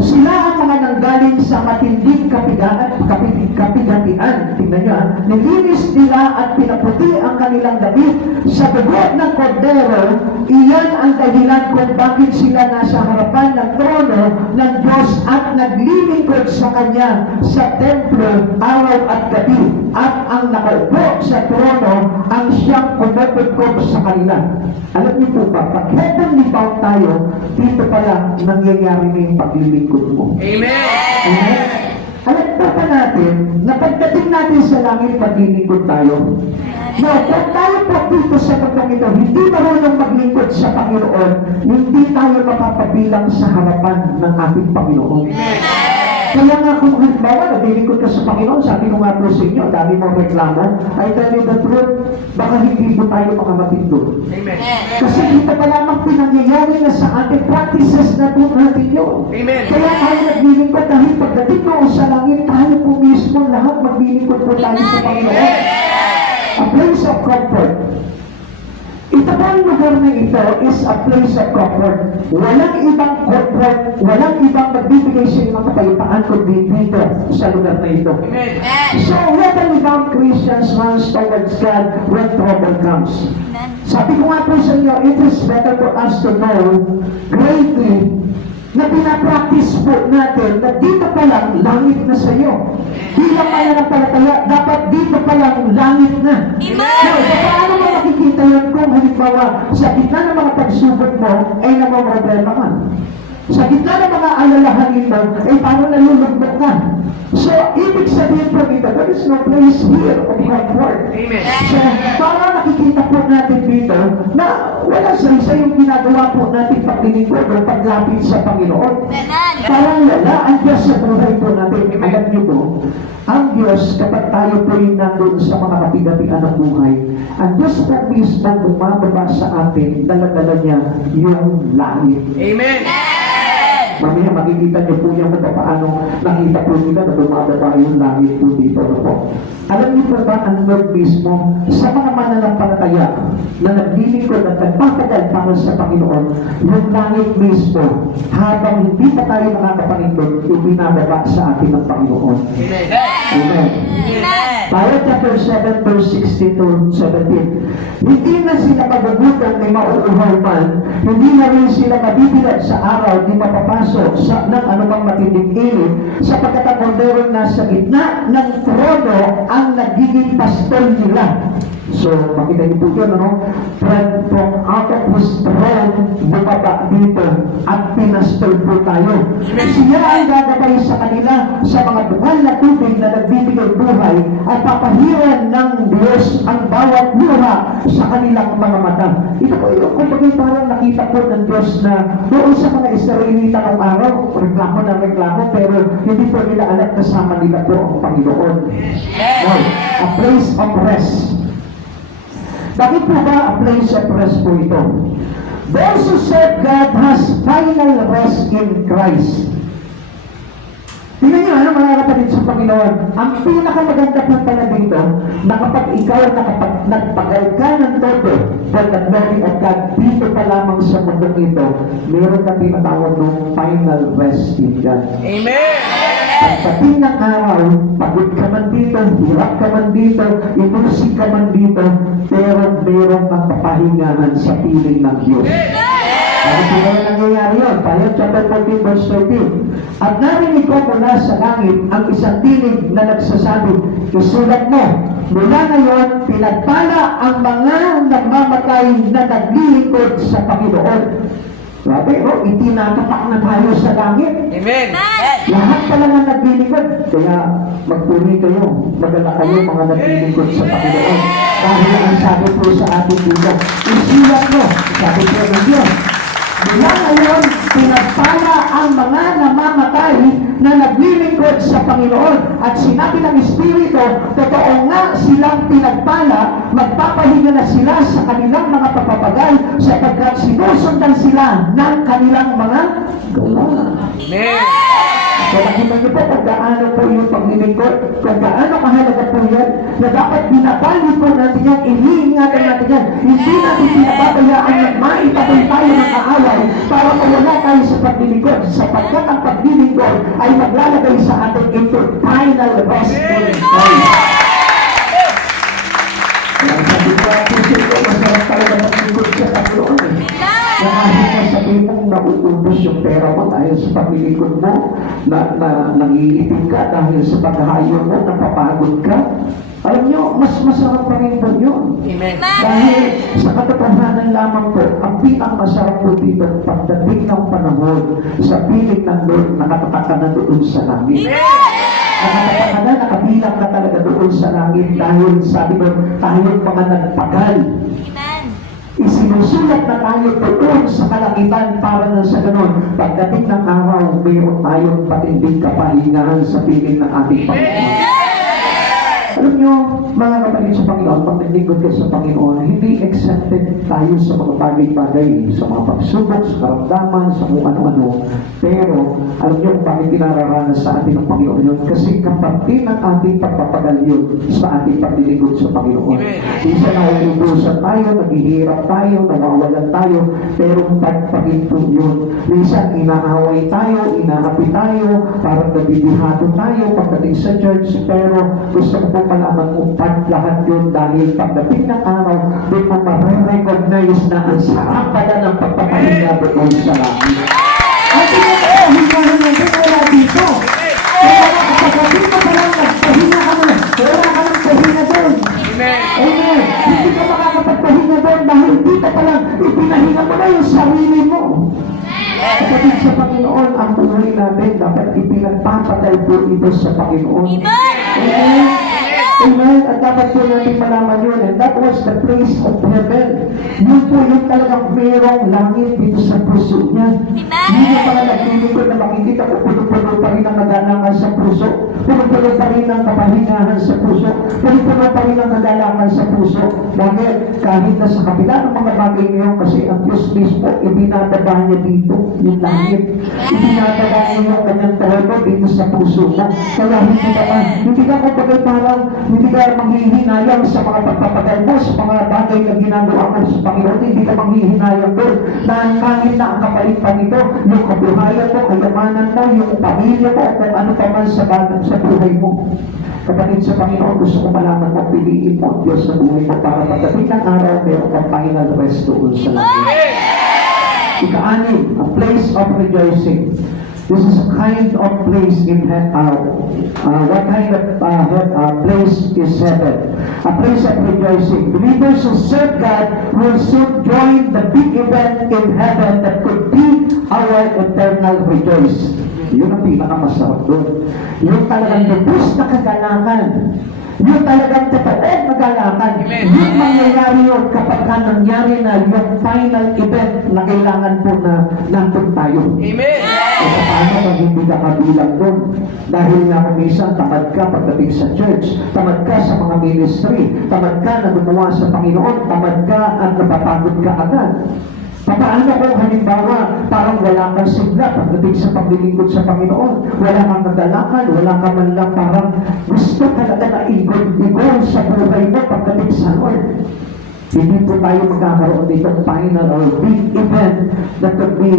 sila ang mga nanggaling sa matinding kapigatian. Tingnan nyo, nilinis nila at pinaputi ang kanilang damit sa dugo ng kordero. Iyan ang dahilan kung bakit sila nasa harapan ng trono ng Diyos at naglilingkod sa Kanya sa templo araw at gabi. At ang nakaupo sa trono ang siyang kumupukop sa kanila. Alam niyo po ba, pag heavenly bound tayo, dito pala nangyayari na yung paglilingkod mo. Amen. Amen. Alam pa natin, na pagdating natin sa langit, paglilingkod tayo. No, kung tayo po dito sa pagkang ito, hindi marunong maglingkod sa Panginoon, hindi tayo mapapabilang sa harapan ng ating Panginoon. Kaya nga kung halimbawa, naglilingkod ka sa Panginoon, sabi ko nga po sa inyo, dami mong reklamo, I tell you the truth, baka hindi po tayo makamating doon. Amen. Kasi dito pa lamang pinangyayari na sa ating practices na po natin yun. Amen. Kaya tayo naglilingkod dahil pagdating ko sa langit, tayo po mismo lahat maglilingkod po tayo sa Panginoon. A place of comfort. Ito bang lugar na ito is a place of comfort. Walang ibang comfort, walang ibang magbibigay sa inyo ng kapayapaan kundi dito sa lugar na ito. Amen. So, heavenly bound Christians runs towards God when trouble comes. Sabi ko nga po sa inyo, it is better for us to know greatly na pinapractice po natin na dito pa lang langit na sa iyo. Bilang mananampalataya, dapat dito pa lang langit na. Now, paano mo makikita yun kung halimbawa sa gitna ng mga pagsubok mo ay namamroblema ka? Sa gitna ng mga alalahanin mo ay paano nalulugmok ka? So, ibig sabihin po dito, there is no place here of comfort. Amen. So, para nakikita po natin dito na wala sa isa yung ginagawa po natin paglilingkod o paglapit sa Panginoon. Parang wala ang Diyos sa buhay po natin. Alam niyo po, ang Diyos, kapag tayo po yung nandun sa mga kapigatian ng buhay, ang Diyos po mismo bumababa sa atin, dala-dala niya yung langit. Amen. Mamaya makikita niyo po yan kung paano nakita po nila na bumababa yung langit po dito. Ano po? Alam niyo po ba ang Lord mismo sa mga mananampalataya na naglilingkod at nagpapagad para sa Panginoon, yung langit mismo, habang hindi pa tayo nakakapanindog, ibinababa sa atin ng Panginoon. Amen. Tayo chapter 7 verse 16 to 17. Hindi na sila magugutan ni mauuhaw man, hindi na rin sila mabibilag sa araw, di mapapasok sa ng anumang matinding init, sapagkat ang Kordero nasa gitna ng trono ang nagiging pastol nila. So, makita niyo po yun, ano? From out of His throne, bumaba dito at pinastol po tayo. Siya ang gagabay sa kanila sa mga dugal na tubig na nagbibigay buhay at papahiran ng Diyos ang bawat luha sa kanilang mga mata. Ito po yung kumbaga parang nakita po ng Diyos na doon sa mga Israelita ng araw, reklamo ng reklamo, pero hindi po nila alam kasama nila po ang Panginoon. Now, a place of rest. Bakit po ba a place of rest po ito? Those who serve God has final rest in Christ. Tingnan nyo, ano mga kapatid sa Panginoon, ang pinakamaganda po pala dito, na kapag ikaw nagpagal ka ng todo for the glory of God, dito pa lamang sa mundong ito, meron ka tinatawag ng final rest in God. Amen. Pagdating ng araw, pagod ka man dito, hirap ka man dito, inursig ka man dito, pero meron kang papahingahan sa piling ng Diyos. Bakit po naman nangyayari yun? Tayo, chapter 14, verse 13. At narinig ko mula sa langit ang isang tinig na nagsasabi, isulat mo, mula ngayon, pinagpala ang mga nagmamatay na naglilingkod sa Panginoon. Sabi, itinatapak na tayo sa langit. Amen. Lahat pala nga naglilingkod. Kaya magpuri kayo, magala kayo mga naglilingkod sa Panginoon. Dahil ang sabi po sa atin dito, isulat mo, sabi po ng Diyos. Mula ngayon, pinagpala ang mga namamatay na naglilingkod sa Panginoon. At sinabi ng Espiritu, totoo nga silang pinagpala, magpapahinga na sila sa kanilang mga papapagal sapagkat sinusundan sila ng kanilang mga gawa. Amen. So nakita niyo po kung gaano po yung paglilingkod, kung gaano kahalaga po yan, na dapat binabali po natin yan, iniingatan natin yan. Hindi natin pinababayaan na maitaboy tayo ng kaaway para mawala tayo sa paglilingkod, sapagkat ang paglilingkod ay maglalagay sa atin into final rest in Christ. Kaya sabi ko, pusin ko, masarap talaga maglingkod sa Panginoon. Na kahit na sabihin mong nauubos yung pera mo dahil sa paglilingkod mo, na nangiitim ka dahil sa paghahayon mo, napapagod ka, alam nyo, mas masarap pa rin po yun. Amen. Dahil sa katotohanan lamang po, ang pinakamasarap po dito, pagdating ng panahon, sa piling ng Lord, nakatatak ka na doon sa langit. Nakatatak ka na, nakabilang ka talaga doon sa langit dahil sabi mo, tayong mga nagpagal. Isinusulat na tayo doon sa kalangitan para na sa ganon. Pagdating ng araw, mayroon tayong patinding kapahingahan sa piling ng ating Panginoon. Alam nyo, mga kapatid sa Panginoon, pag naglingkod ka sa Panginoon, hindi exempted tayo sa mga bagay-bagay, sa mga pagsubok, sa karamdaman, sa kung ano-ano. Pero, alam nyo kung bakit pinararanas sa atin ng Panginoon yun? Kasi kapatid ng ating pagpapagal yun sa ating paglilingkod sa Panginoon. Isa na uubusan tayo, naghihirap tayo, nawawalan tayo, pero pagpagin po yun. Minsan, inaaway tayo, inaapi tayo, parang nabibihado tayo pagdating sa church, pero gusto ko po malaman kung lahat yun dahil pagdating ng araw, doon mo ma-recognize na ang sarap pala ng pagpapahinga doon sa langit. At ito po, hingahan natin wala dito. Kaya kapag mo pa lang, nagpahinga ka mo, wala ka ng pahinga doon. Amen. Hindi ka makakapagpahinga doon dahil dito pa lang, ipinahinga mo na yung sarili mo. Kapatid sa Panginoon, ang buhay natin dapat ipinagpapagal po ito sa Panginoon. Amen. Amen. At dapat po natin malaman yun. And that was the place of heaven. Yun po yung talagang merong langit dito sa puso niya. Hindi niya pala naglilingkod na makikita ko puno-puno pa rin ang naganangan sa puso. Puno-puno pa rin ng kapahingahan sa puso. Puno-puno pa rin ng kagalakan sa puso. Bakit? Kahit na sa kapila ng mga bagay ngayon, kasi ang Diyos mismo, ibinababa niya dito, yung langit. Ibinababa niya yung kanyang trono dito sa puso mo. Kaya hindi ka kumbaga parang, hindi ka manghihinayang sa mga pagpapagal mo, sa mga bagay na ginagawa mo sa Panginoon, hindi ka manghihinayang doon. Dahil kahit na ang kapalit pa nito, yung kabuhayan mo, kayamanan mo, yung pamilya mo, kung ano pa man sa bagay sa buhay mo. Kapatid sa Panginoon, gusto ko malaman mo, piliin mo ang Diyos sa buhay mo para pagdating ng araw, meron kang final rest doon sa langit. Ika-anim, a place of rejoicing. This is a kind of place in what kind of place is heaven? A place of rejoicing. Believers who serve God will soon join the big event in heaven that could be our eternal rejoice. Yun ang pinakamasarap doon. Yung talagang lubos na kagalakan. Yung talagang totoong nagalakan. Yung mangyayari yun kapag ka nangyari na yung final event na kailangan po na nandun tayo. Amen. O paano kung hindi ka kabilang doon? Dahil nga kung minsan tamad ka pagdating sa church, tamad ka sa mga ministry, tamad ka na gumawa sa Panginoon, tamad ka at napapagod ka agad. Paano kung halimbawa parang wala kang sigla pagdating sa paglilingkod sa Panginoon, wala kang nagdalakan, wala kang man lang parang gusto talaga na igol sa buhay mo pagdating sa Lord. Hindi po tayo magkakaroon dito final or big event that could be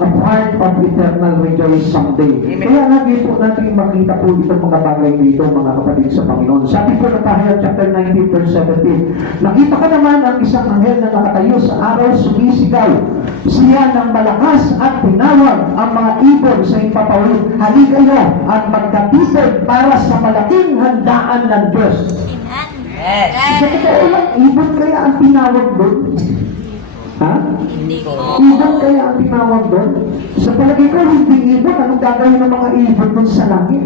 a part of eternal rejoice someday. Kaya lagi po natin makita po itong mga bagay dito, mga kapatid sa Panginoon. Sabi po ng Pahayag chapter 19 verse 17, nakita ko naman ang isang anghel na nakatayo sa araw, sumisigaw. Siya ng malakas at tinawag ang mga ibon sa impapawid. Halikayo at magkatipid para sa malaking handaan ng Diyos. Sa totoo lang, ibon kaya ang tinawag doon? Ha? Ibon kaya ang tinawag doon? Sa palagay ko, hindi ibon. Anong gagawin ng mga ibon doon sa langit?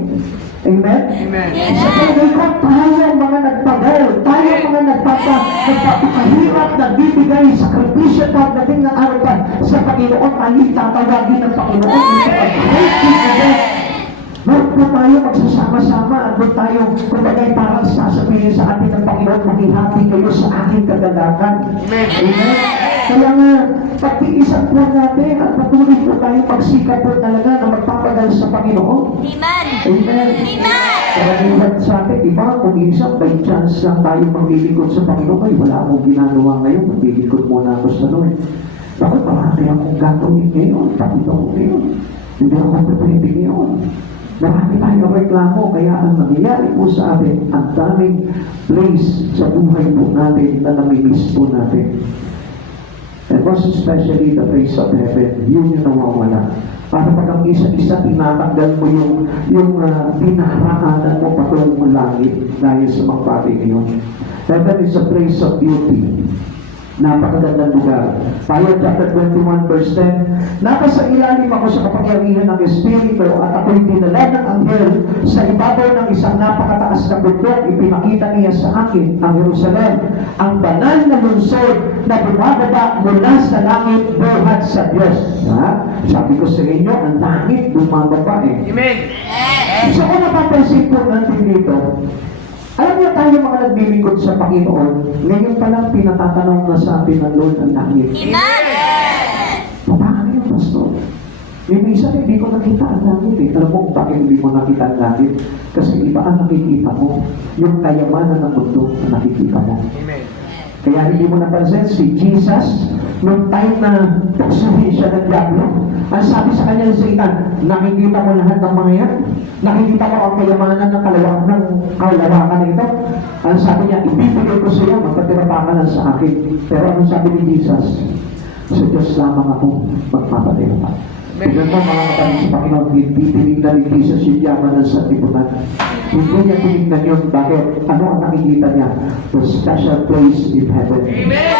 Amen? Amen. Sa palagay ko, tayo ang mga nagpagal. Tayo ang mga nagpapakahirap, nagbibigay sakripisyo pagdating ng araw pa sa Panginoon. Alin tatawagin ng Panginoon? Doon po tayo magsasama-sama at doon tayo kumagay parang sasabihin sa atin ng Panginoon, maghihati kayo sa aking kagalakan. Amen? Kaya nga, pag-iisan po natin at patuloy po tayo pagsikap po talaga na magpapagal sa Panginoon. Amen. Amen. Karaniwan sa atin, iba, kung minsan, by chance lang tayo maglilingkod sa Panginoon, ay wala akong ginagawa ngayon, maglilingkod muna ako sa Lord. Bakit marami akong gagawin ngayon? Tapos ako ngayon. Hindi ako pwede ngayon. Marami tayong reklamo, kaya ang nangyayari po sa atin, ang daming place sa buhay po natin na namimiss po natin. And most especially the place of heaven, yun yung nawawala. Para pag ang isa-isa tinatanggal mo yung pinaharaanan mo patungong langit dahil sa mga bagay ngayon. Heaven is a place of beauty. Napakagandang lugar. Pahayag chapter 21 verse 10, napasa ilalim ako sa kapangyarihan ng Espiritu at ako'y dinala ng anghel sa ibabaw ng isang napakataas na bundok. Ipinakita niya sa akin ang Jerusalem, ang banal na lungsod na bumababa mula sa langit buhat sa Diyos. Ha? Sabi ko sa inyo, ang langit bumababa eh. Amen. So kung napapansin po natin dito, alam niyo tayo mga naglilingkod sa Panginoon, ngayon pa lang pinatatanong na sa atin ng Lord ang langit. Paano yun, Pastor? Yung minsan, hindi ko nakita ang langit eh. Alam mo kung bakit hindi mo nakita ang langit? Kasi iba ang nakikita mo. Yung kayamanan ng mundo na nakikita mo. Amen. Kaya hindi mo napansin si Jesus, nung time na tuksuhin siya ng diablo, ang sabi sa kanya ng Satan, nakikita mo lahat ng mga yan? Nakikita mo ang kayamanan ng kalawakan na ito? Ang sabi niya, ibibigay ko sa iyo, magpatira pa ka lang sa akin. Pero anong sabi ni Jesus? Sa Diyos lamang ako magpapatira pa. Tignan mo mga kapatid sa Panginoon, hindi tinignan ni Jesus yung yaman ng sanlibutan. Hindi niya tinignan yun. Bakit? Ano ang nakikita niya? The special place in heaven. Amen.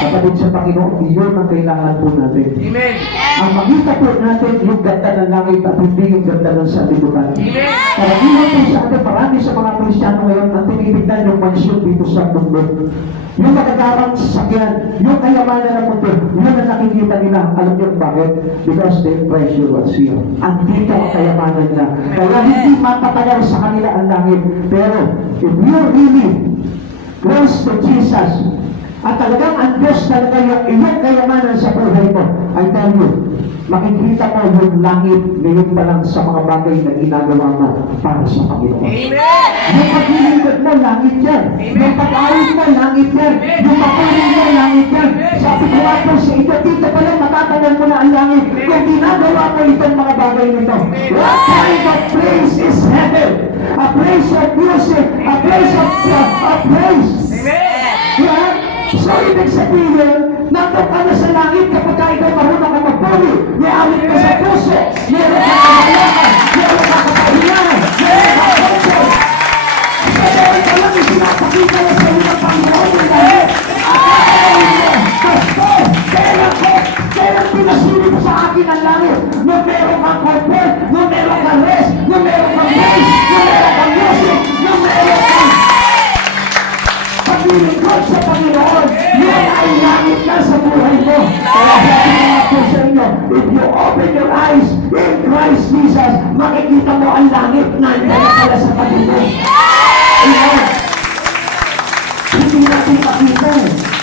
Kapatid sa Panginoon, iyon ang kailangan po natin. Amen. Ang makita po natin yung ganda ng langit at hindi yung ganda ng sanlibutan. Karamihan po sa atin, marami sa mga Kristiyano ngayon ang tinitignan yung mansyon dito sa mundo. Yung magagarang sasakyan, yung kayamanan ng mundo, yun ang nakikita nila. Alam niyo bakit? Because they treasure what's here. Andito ang kayamanan niya. Kaya hindi mapatagal sa kanila ang langit. Pero if you really close to Jesus, at talagang ang Diyos talaga yung iyong kayamanan sa buhay mo, I tell you, makikita mo yung langit ngayon pa lang sa mga bagay na ginagawa mo para sa Panginoon. Yung paglilingkod mo, langit yan. Yung pag-awit mo, langit yan. Yung papunin mo, langit yan. Sabi ko nga po sa ito, dito pa lang matatagal mo na ang langit kung ginagawa mo itong mga bagay nito. What kind of place is heaven? A place of music, a place of praise. Yeah? So, ibig sabihin, nandun ka na sa langit kapag ka ikaw marunong ka magpuli. May awit ka sa puso. Meron ka kamalakan. Meron ka kapahingan. Meron ka komfort. Meron ka lang isinapakita na sa iyo ng Panginoon yung langit. Pastor, kailan pinasili mo sa akin ang langit? Nung meron kang comfort, nung meron kang rest, nung meron kang praise, nung meron kang music, nung meron kang paglilingkod sa Panginoon, yun ay langit na sa buhay mo. Kaya sabi ko nga po sa inyo, if you open your eyes in Christ Jesus, makikita mo ang langit na nandiyan pala sa Panginoon. Amen. Hindi natin makita.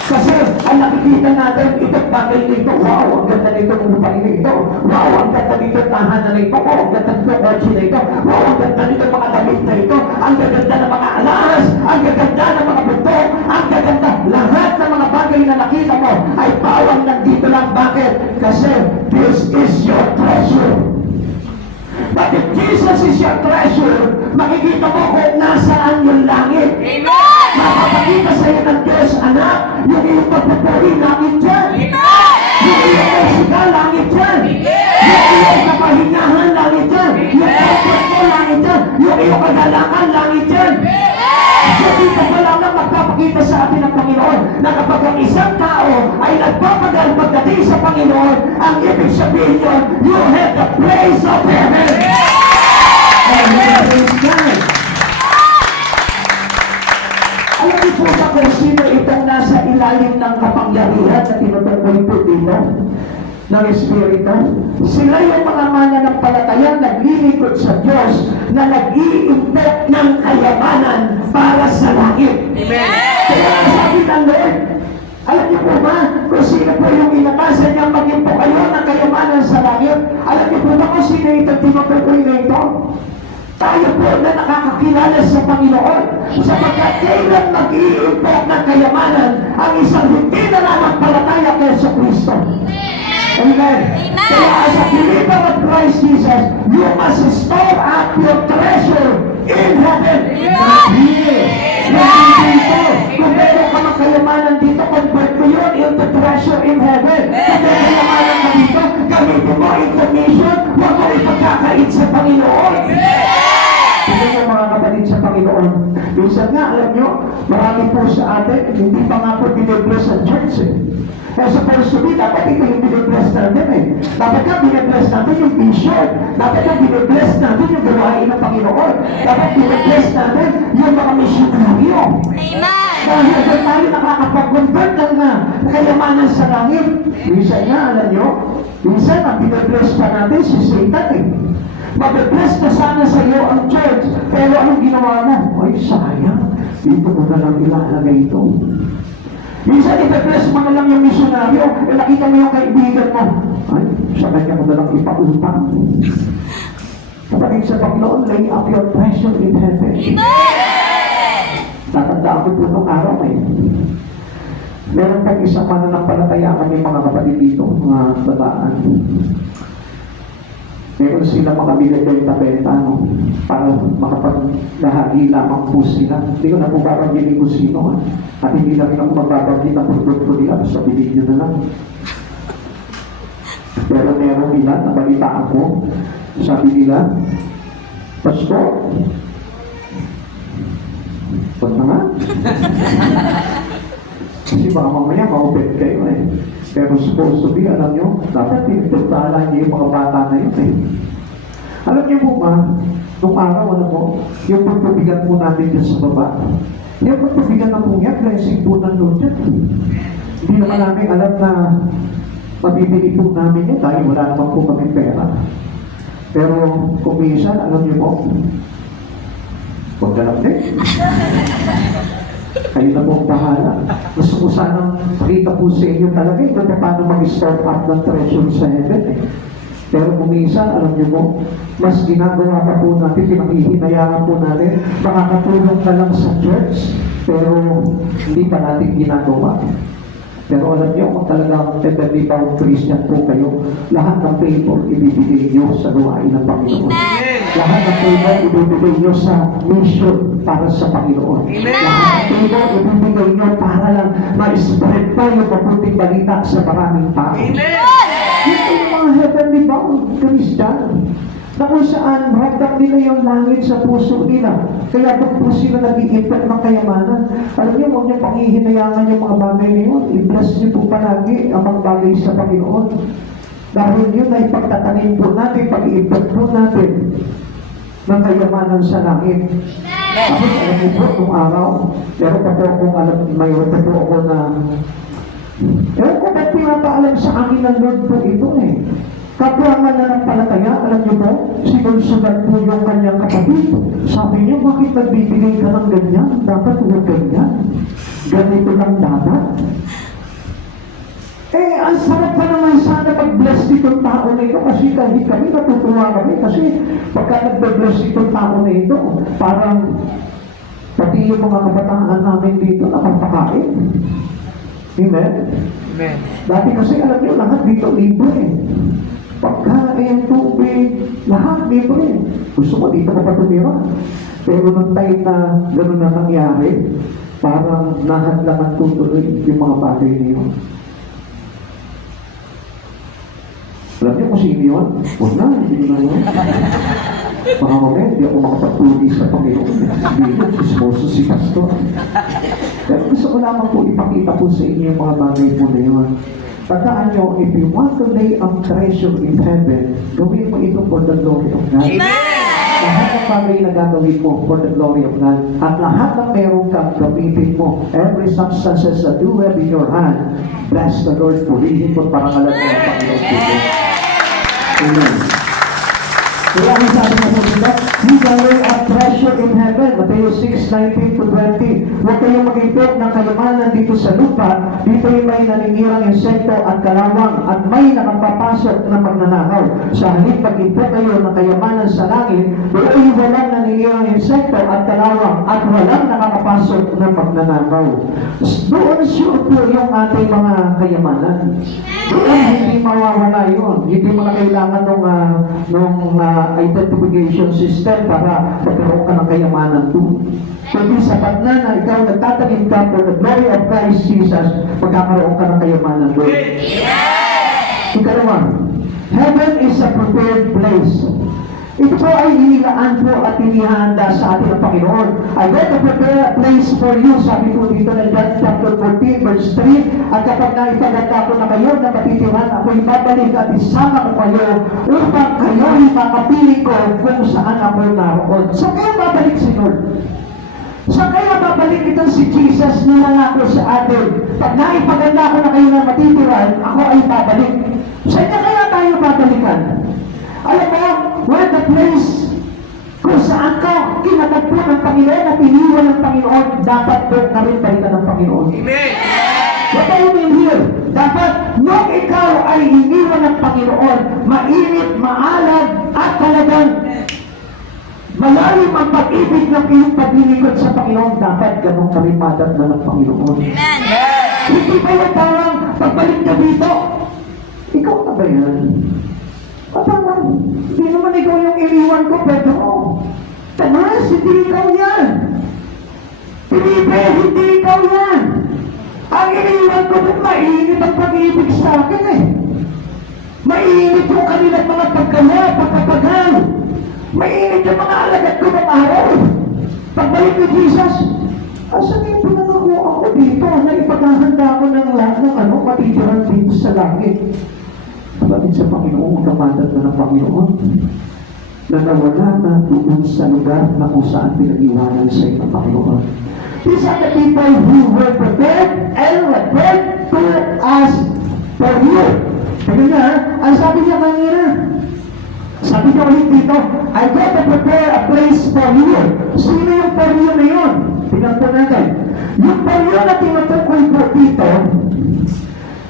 Kasi ang nakikita natin, itong bagay nito, wow, ang ganda nito ng lupain nito. Wow, ang ganda nito tahanan nito. Oh, ang ganda nito kotse nito. Wow, ang ganda nito mga damit na ito. Ang gaganda ng mga alas. Ang gaganda ng mga buto. Ang gaganda. Lahat ng mga bagay na nakita mo ay bawang nandito lang. Bakit? Kasi this is your treasure. But if Jesus is your treasure, makikita mo kung nasaan yung langit. Amen! Makapakita sa iyo ng Diyos, anak, yung iyong pagpapuri, langit dyan. Yung iyong musika, langit dyan. Yung iyong kapahingahan, langit dyan. Yung comfort mo, langit dyan. Yung iyong kagalakan, langit dyan. So dito pa lang na magpapakita sa atin ng Panginoon na kapag ang isang tao ay nagpapagal pagdating sa Panginoon, ang ibig sabihin yun, you have the praise of heaven. Praise God. Alam niyo po ba kung sino itong nasa ilalim ng kapangyarihan na tinutukoy po dito ng Espiritu? Sila yung mga mananampalataya naglilingkod sa Diyos na nag-iimpok ng kayamanan para sa langit. Amen! Kaya sabi ng Lord, alam niyo po ba kung sino po yung inakasan niya maging po kayo ng kayamanan sa langit? Alam niyo po ba kung sino itong tinutukoy na ito? Tayo po na nakakakilala sa Panginoon sapagkat kailan mag-iimpok ng kayamanan ang isang hindi nananampalataya kay Kristo. Amen. Kaya as a believer of Christ Jesus, you must store up your treasure in heaven. Not here. Not dito. Kung meron ka ng kayamanan dito, convert mo yun into treasure in heaven. Kung may kayamanan ka dito, gamitin mo into mission, huwag mo ipagkakait sa Panginoon. Tignan mo mga kapatid sa Panginoon. Minsan nga, alam nyo, marami po sa atin, hindi pa nga po binibless ang church eh. Kaya supposed to be, dapat ito yung binibless natin eh. Dapat ka binibless natin yung vision. Dapat ka binibless natin yung gawain ng Panginoon. Dapat binibless natin yung mga misyonaryo. Amen! Dahil doon tayo nakakapag-convert ng kayamanan sa langit. Minsan nga, alam nyo, minsan ang binibless pa natin si Satan eh. Mabibless na sana sa iyo ang church, pero anong ginawa mo? Ay, sayang. Dito mo na lang ilalagay ito. Minsan, ipibless mo na lang yung misyonaryo, eh nakita mo yung kaibigan mo. Ay, sa kanya mo na lang ipautang. Kapatid sa Panginoon, lay up your treasure in heaven. Tatandaan ko po itong araw eh. Meron pang isang mananampalataya kami mga kapatid dito, mga bataan. Meron sila mga binibenta-benta para makapaglahagi lamang po sila. Hindi ko na po babanggitin kung sino. At hindi na rin ako magbabanggit ang produkto nila. So, bilhin nyo na lang. Pero meron nila, nabalitaan ko, sabi nila, Pastor, wag na nga. Kasi baka mamaya ma-open kayo eh. Pero supposed to be, alam nyo, dapat tinitala niyo yung mga bata na yun eh. Alam niyo po ba, nung araw, ano po, yung pagpabigan po natin dyan sa baba, yung pagpabigan na po yan, blessing po ng Lord yan. Hindi naman namin alam na mabibili po namin yan dahil wala naman po kami pera. Pero kung minsan, alam niyo po, huwag na lang din. Kayo na po ang bahala. Gusto ko sanang pakita po sa inyo talaga kung paano mag-store up ng treasure sa heaven eh. Pero kung minsan, alam niyo po, mas ginagawa pa po natin, pinahihinayaan po natin, makakatulong na lang sa church, pero hindi pa natin ginagawa. Pero alam niyo, kung talagang heavenly bound Christian po kayo, lahat ng favor ibibigay niyo sa gawain ng Panginoon. Lahat ng favor ibibigay niyo sa mission para sa Panginoon. Lahat ng favor ibibigay niyo para lang ma-spread pa yung mabuting balita sa maraming tao. Ito yung mga heavenly bound Christian na kung saan ramdam nila yung langit sa puso nila. Kaya pag po sila nag-i-impact ng kayamanan, alam niyo, huwag niyo pangihinayangan yung mga bagay na yun. I-bless niyo po palagi ang mga bagay sa Panginoon. Dahil yun ay pagtatanim po natin, pag-i-impact po natin ng kayamanan sa langit. Tapos alam niyo po, nung araw, meron pa po akong alam, mayroon pa po ako na ewan ko ba't pinapaalam sa akin ng Lord po ito eh. Kapwa nga na ng palataya, alam niyo po, sinunsugan po yung kanyang kapatid. Sabi niya, bakit nagbibigay ka ng ganyan? Dapat huwag ganyan. Ganito lang dapat. Eh, ang sarap pa naman sana mag-bless itong tao na ito kasi kahit kami natutuwa kami kasi pagka nag-bless itong tao na ito, parang pati yung mga kabataan namin dito nakapakain. Amen? Amen. Dati kasi alam niyo, lahat dito libre. Pagkain, tubig, lahat libre. Gusto mo dito ka pa tumira. Pero nung time na gano'n na nangyari, parang nahadlangan tutuloy yung mga bagay na yun. Alam niyo kung sino yun? Huwag na, hindi na yun. Mga mamaya, hindi ako makapagpuli sa Panginoon. Hindi yun, sismoso si Pastor. Pero gusto ko lamang po ipakita po sa inyo yung mga bagay po na yun. Tandaan nyo, if you want to lay up treasure in heaven, gawin mo ito for the glory of God. Lahat ng bagay na gagawin mo for the glory of God. At lahat ng meron kang gamitin mo, every substances that you have in your hand, bless the Lord, purihin mo para alam mo ang Panginoon dito. Amen. Kaya ang sabi na po dito, you can lay up treasure in heaven. Matthew 6:19-20. Huwag kayong mag-ipot ng kayamanan dito sa lupa. Dito yung may naninirang insekto at kalawang at may nakapapasok na magnanakaw. Sa halip mag-ipot kayo ng kayamanan sa langit, doon walang naninirang insekto at kalawang at walang nakakapasok na magnanakaw. Doon sure po yung ating mga kayamanan. Doon hindi mawawala yun. Hindi mo na kailangan nung identification system para magkaroon ka ng kayamanan doon. Kundi sapat na ikaw nagtatanim ka for the glory of Christ Jesus, magkakaroon ka ng kayamanan doon. Ikalawa, heaven is a prepared place. Ito po ay inilaan po at inihanda sa ating ng Panginoon. I got to prepare a place for you, sabi po dito na John chapter 14 verse 3, at kapag naipaganda ko na kayo na matitiran, ako'y babalik at isama ko kayo upang kayo'y makapiling ko kung saan ako naroon. Saan kayo babalik si Lord? Saan kayo babalik itong si Jesus na nangako sa atin? Pag naipaganda ko na kayo na matitiran, ako ay babalik. Saan niya kaya tayo babalikan? Alam mo, where the place kung saan ka kinatagpo ng Panginoon at iniwan ng Panginoon, dapat doon ka rin palitan ng Panginoon. Amen. What do you mean here? Dapat, nung ikaw ay iniwan ng Panginoon, mainit, maalad, at talagang malalim ang pag-ibig ng iyong paglilingkod sa Panginoon, dapat ganun ka rin madatnan ng Panginoon. Hindi ba yung parang pagbalik ka dito? Ikaw na ba yan? Patangan, hindi naman ikaw yung iniwan ko, Pedro. Tanas, hindi ikaw yan. Felipe, hindi ikaw yan. Ang iniwan ko doon, mainit ang pag-ibig sa akin eh. Mainit yung kanilang mga pagkaya, pagkapagal. Mainit yung mga alagad ko ng araw. Pagbalik ni Jesus, asan yung pinangako ako dito na paghahanda ko ng lahat ng matitirahan dito sa langit. Kapatid sa Panginoon, kamadat na ng Panginoon, na nawala na doon sa lugar na kung saan pinag-iwanan sa ng Panginoon. These are the people who were prepared and prepared to us for you. Sabi niya, ang sabi niya kanina, sabi niya ulit dito, I go to prepare a place for you. Sino yung for you na yun? Tingnan po natin. Yung for you na tinutukoy po dito,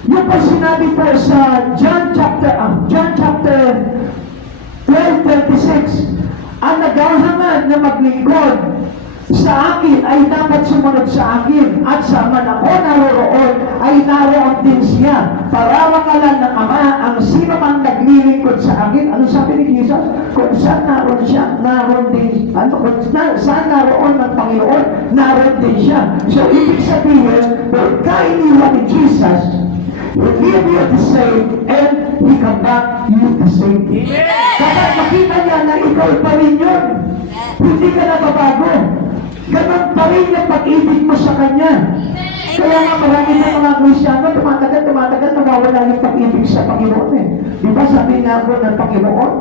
yung po sinabi po sa John chapter 12:26, ang naghahangad na maglingkod sa akin ay dapat sumunod sa akin, at saan ako naroroon ay naroon din siya. Pararangalan ng Ama ang sino man naglilingkod sa akin. Ano sabi ni Jesus? Kung saan naroon siya, naroon din. Saan naroon ng Panginoon, naroon din siya. So, ibig sabihin, pagka iniwan ni Jesus, He leave you the same and He come back you the same. Kapag makita niya na ikaw pa rin yun, hindi ka nababago. Ganon pa rin yung pag-ibig mo sa Kanya. Kaya nga marami na mga Kristyano, tumatagal, nawawala yung pag-ibig sa Panginoon eh. Di ba sabi nga po ng Panginoon,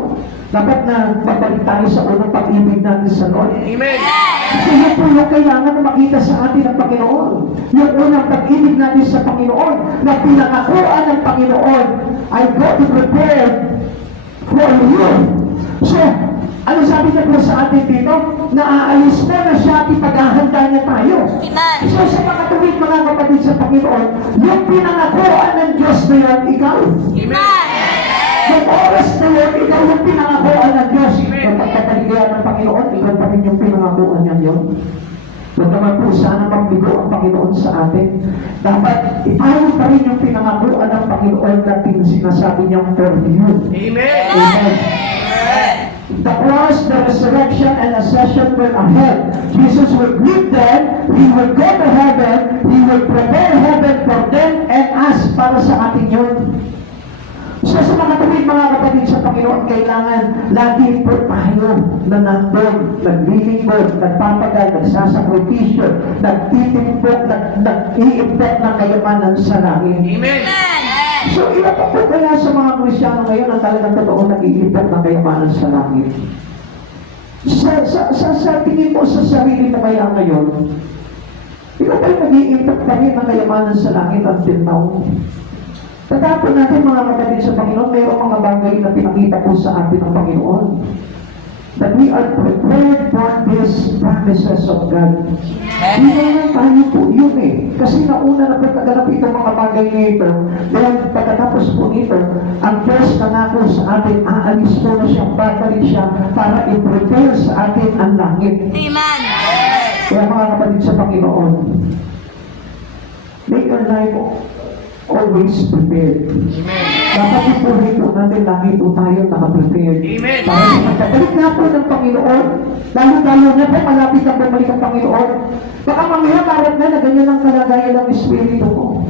dapat na magbalik tayo sa unang pag-ibig natin sa Lord. Amen. Kasi yun po yung kailangan na makita sa atin ng Panginoon. Yung unang pag-ibig natin sa Panginoon, na pinangakuan ng Panginoon, I go to prepare for you. So, ano sabi niya po sa atin dito? Naaalis mo na siya at ipaghahanda niya tayo. Amen. So, sa mga tuwid, mga kapatid sa Panginoon, yung pinangakuan ng Diyos na yun, ikaw. Amen. Yung oras na yun, ikaw yung pinangakuan ng Diyos. Yung pagkataligyan ng Panginoon, ikaw pa rin yung pinangakuan niya yun. Huwag naman po sana magbigo ang Panginoon sa atin. Dapat tayo pa rin yung pinangakuan ng Panginoon na sinasabi niyang for you. Amen. Amen. The cross, the resurrection, and ascension were ahead. Jesus will lead them, He will go to heaven, He will prepare heaven for them and us para sa atin yun. So sa mga tuwid, mga kapatid sa Panginoon, kailangan lagi po tayo na nandun, naglilingkod, nagpapagal, nagsasakripisyo, nagtitimpok, nag-iimpok ng kayamanan sa langit. Amen. So, ilan pa po kaya sa mga Kristyano ngayon ang talagang totoo nag-iipot ng kayamanan sa langit? Sa tingin mo sa sarili mo kaya ngayon, ikaw ba'y nag-iipot pa rin ng kayamanan sa langit until now? Tatapon natin mga kapatid sa Panginoon, mayroong mga bagay na pinakita po sa atin ng Panginoon. That we are prepared for these promises of God. Hindi naman tayo po yun eh. Kasi nauna na pagkaganap itong mga bagay nito. Then pagkatapos po nito, ang Diyos nangako sa atin, aalis po na siya, babalik siya para i-prepare sa atin ang langit. Amen. Kaya mga kapatid sa Panginoon, make your life always prepared. Dapat ipuhin po natin lagi po tayo nakaprepared. Amen. Para sa pagkabalik nga po ng Panginoon, lalo-lalo na po malapit na bumalik ang Panginoon, baka mamaya karat na ganyan ang kalagayan ng Espiritu mo.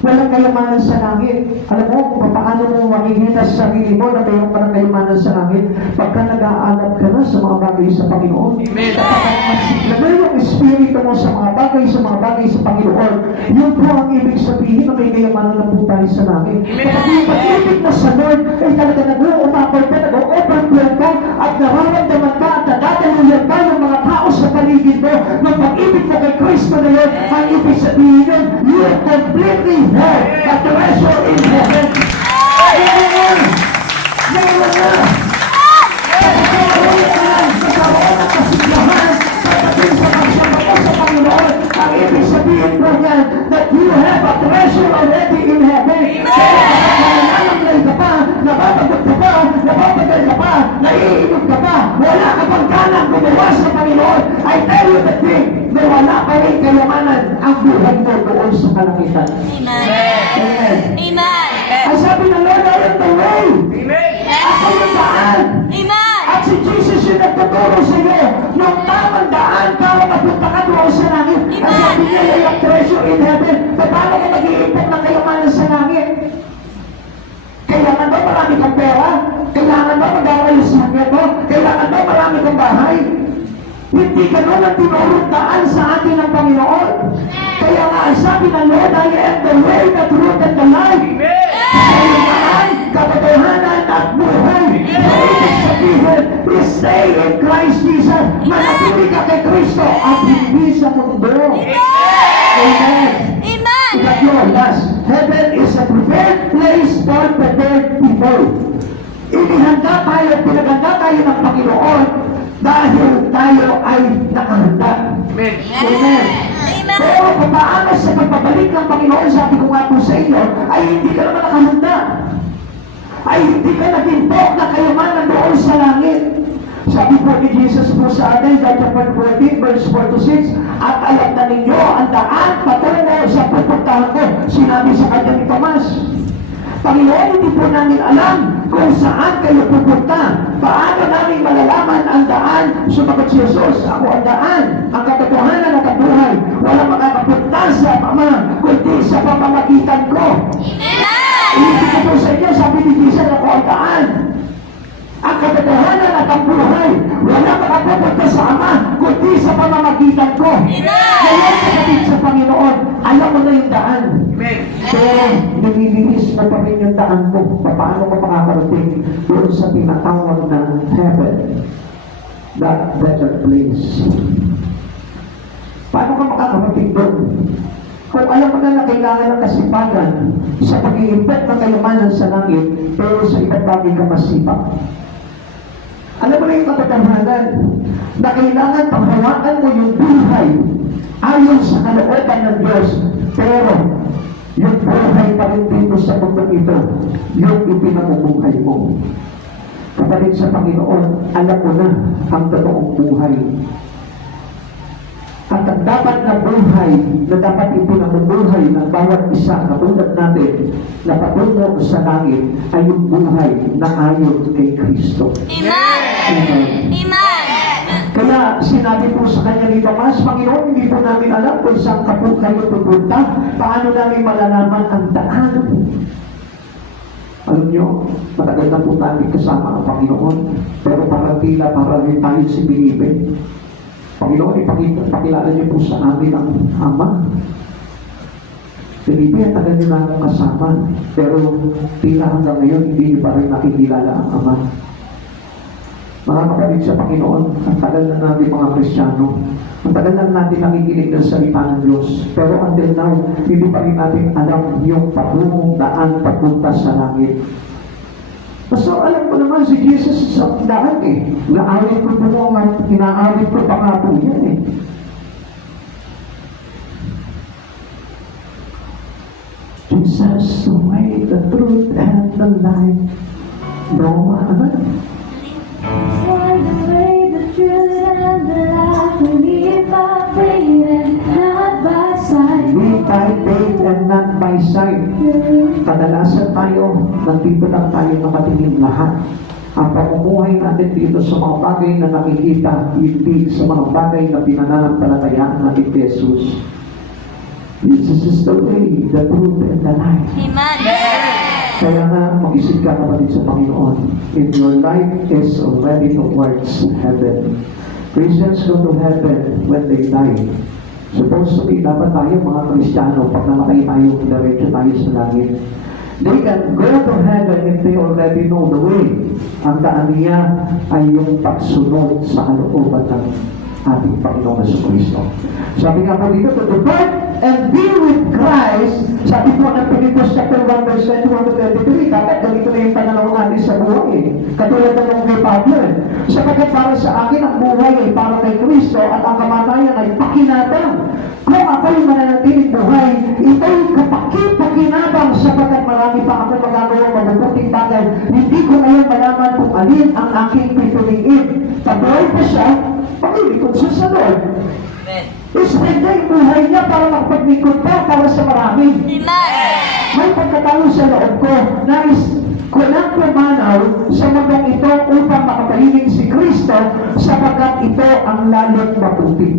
Walang kayamanan sa langit. Alam mo kung paano mo makikita sa sarili mo na mayroon ka ng kayamanan sa langit pagka nag-aalap ka na sa mga bagay sa Panginoon. Amen. Kapag magsigla yung Espiritu mo sa mga bagay sa Panginoon, yun po ang ibig sabihin na may kayamanan na po tayo sa langit. Kapag yung pag-ibig mo sa Lord ay talaga nag-uumapal ka, nag-overflow ka, at nararamdaman ka at nadadaluyan ka ng mga tao sa paligid mo ng pag-ibig mo kay Kristo na yun, ang ibig sabihin yun, you are completely have a treasure in heaven. Amen! Meron na! Pagkakaroon ka lang, magkaroon ng kasiglahan, pagdating sa pagsama mo sa Panginoon, ang ibig sabihin po niyan, that you have a treasure already in heaven. Kaya nananamlay ka pa, nababagot ka pa, nababagal ka pa, naiinom ka pa, wala ka pang ganang gumawa sa Panginoon. I tell you the thing, na wala pa rin kayamanan ang buhay mo doon sa kalangitan. Amen. Amen. Amen. Ang sabi ng Lord, I am the way. Amen. Ako yung daan. Amen. At si Jesus yung nagtuturo sa iyo yung tamang daan para mapunta ka doon sa langit. Ang sabi niya, you have treasure in heaven. Paano ka nag-iipon ng kayamanan sa langit? Kailangan ba marami kang pera? Kailangan ba mag-aral sa langit mo? Kailangan ba marami kang bahay? Hindi ganun ang tinurong daan sa atin ng Panginoon. Kaya nga, ang sabi ng Lord, I am the way, the truth, and the life. Kasalumaan, katotohanan at buhay. So, ibig sabihin, stay in Christ Jesus. Manatili ka kay Kristo at hindi sa mundo. Amen. Amen. Ikatlo, last. Heaven is a prepared place for prepared people. Inihanda tayo, pinaganda tayo ng Panginoon dahil tayo ay nakahanda. Amen. Amen. Pero paano sa pagbabalik ng Panginoon, sabi ko nga po sa inyo, ay hindi ka naman nakahanda. Ay hindi ka naginto na kayamanan doon sa langit. Sabi po ni Jesus po sa atin, John chapter 14, verse 4 to 6, at alam na ninyo ang daan patungo sa pupuntahan ko. Sinabi sa kanya ni Tomas, Panginoon, hindi po namin alam kung saan kayo pupunta. Paano namin malalaman ang daan? Sumagot si Jesus, ako ang daan, ang katotohanan at ang buhay. Walang makakapunta sa Ama, kundi sa pamamagitan ko. Ibig ko po sa inyo, sabi ni Jesus, ako ang daan, ang katotohanan at ang buhay. Wala makapupunta sa Ama, kundi sa pamamagitan ko. Ngayon, kapatid sa Panginoon, alam mo na yung daan. Pero, nililinis mo pa rin yung daan mo. Paano ka makakarating doon sa tinatawag na heaven? That better place. Paano ka makakarating doon? Kung alam mo na kailangan ng kasipagan sa pag-iimpet ng kayamanan sa langit, pero sa ibang bagay ka masipag. Alam mo na yung katotohanan na kailangan panghawakan mo yung buhay ayon sa kalooban ng Diyos, pero yung buhay pa rin dito sa mundong ito, yung ipinamumuhay mo. Kapatid sa Panginoon, alam mo na ang totoong buhay. At ang dapat na buhay na dapat ipinamumuhay ng bawat isa katulad natin na patungo sa langit ay yung buhay na ayon kay Kristo. Amen. Amen. Kaya sinabi po sa kanya ni Tomas, Panginoon, hindi po namin alam kung saan ka po kayo pupunta. Paano namin malalaman ang daan? Alam nyo, matagal na po namin kasama ang Panginoon, pero parang tila para rin tayo si Bilibe. Panginoon, ipakilala niyo po sa amin ang Ama. Felipe, ang tagal niyo na akong kasama, pero tila hanggang ngayon hindi niyo pa rin nakikilala ang Ama. Mga kapatid sa Panginoon, ang tagal na natin mga Kristiyano, ang tagal na natin nakikinig ng salita ng Diyos, pero until now, hindi pa rin natin alam yung patungong daan papunta sa langit. So, alam ko naman si Jesus sa daan eh. Naawit ko po nga, inaawit ko pa nga po yan eh. Jesus, the way, the truth, and the life. No, ano? For the way, the truth, and the life, we live by faith and not by sight. We by faith and not by sight. Kadalasan tayo, nandito lang tayo nakatingin lahat. Ang pamumuhay natin dito sa mga bagay na nakikita, hindi sa mga bagay na pinananampalatayaan natin kay Jesus. Jesus is the way, the truth, and the life. Amen. Kaya nga, mag-isip ka kapatid sa Panginoon. If your life is already towards heaven, Christians go to heaven when they die. Supposed to be, dapat tayo mga Kristiyano, pag namatay tayo, diretso tayo sa langit. They can go to heaven if they already know the way. Ang daan niya ay yung pagsunod sa kalooban ng ating Panginoon sa Kristo. Sabi nga po dito, to depart and be with Christ, sabi po ng Philippians chapter 1 verse 21 to 23, dapat ganito na yung pananaw natin sa buhay eh. Katulad na nung kay Pablo eh. Sapagkat para sa akin ang buhay ay para kay Kristo at ang kamatayan ay pakinabang. Kung ako'y mananatiling buhay, ito'y kapaki-pakinabang sapagkat marami pa ako magagawa mabubuting bagay. Hindi ko ngayon malaman kung alin ang aking pipiliin. Tabuhay pa siya, pag-ilikod siya sa Lord. Ispread niya yung buhay niya para magpaglikod pa para sa marami. May pagkatalo sa loob ko na ko lang pumanaw sa mundong ito upang makapahiling si Kristo sapagkat ito ang lalong maputi.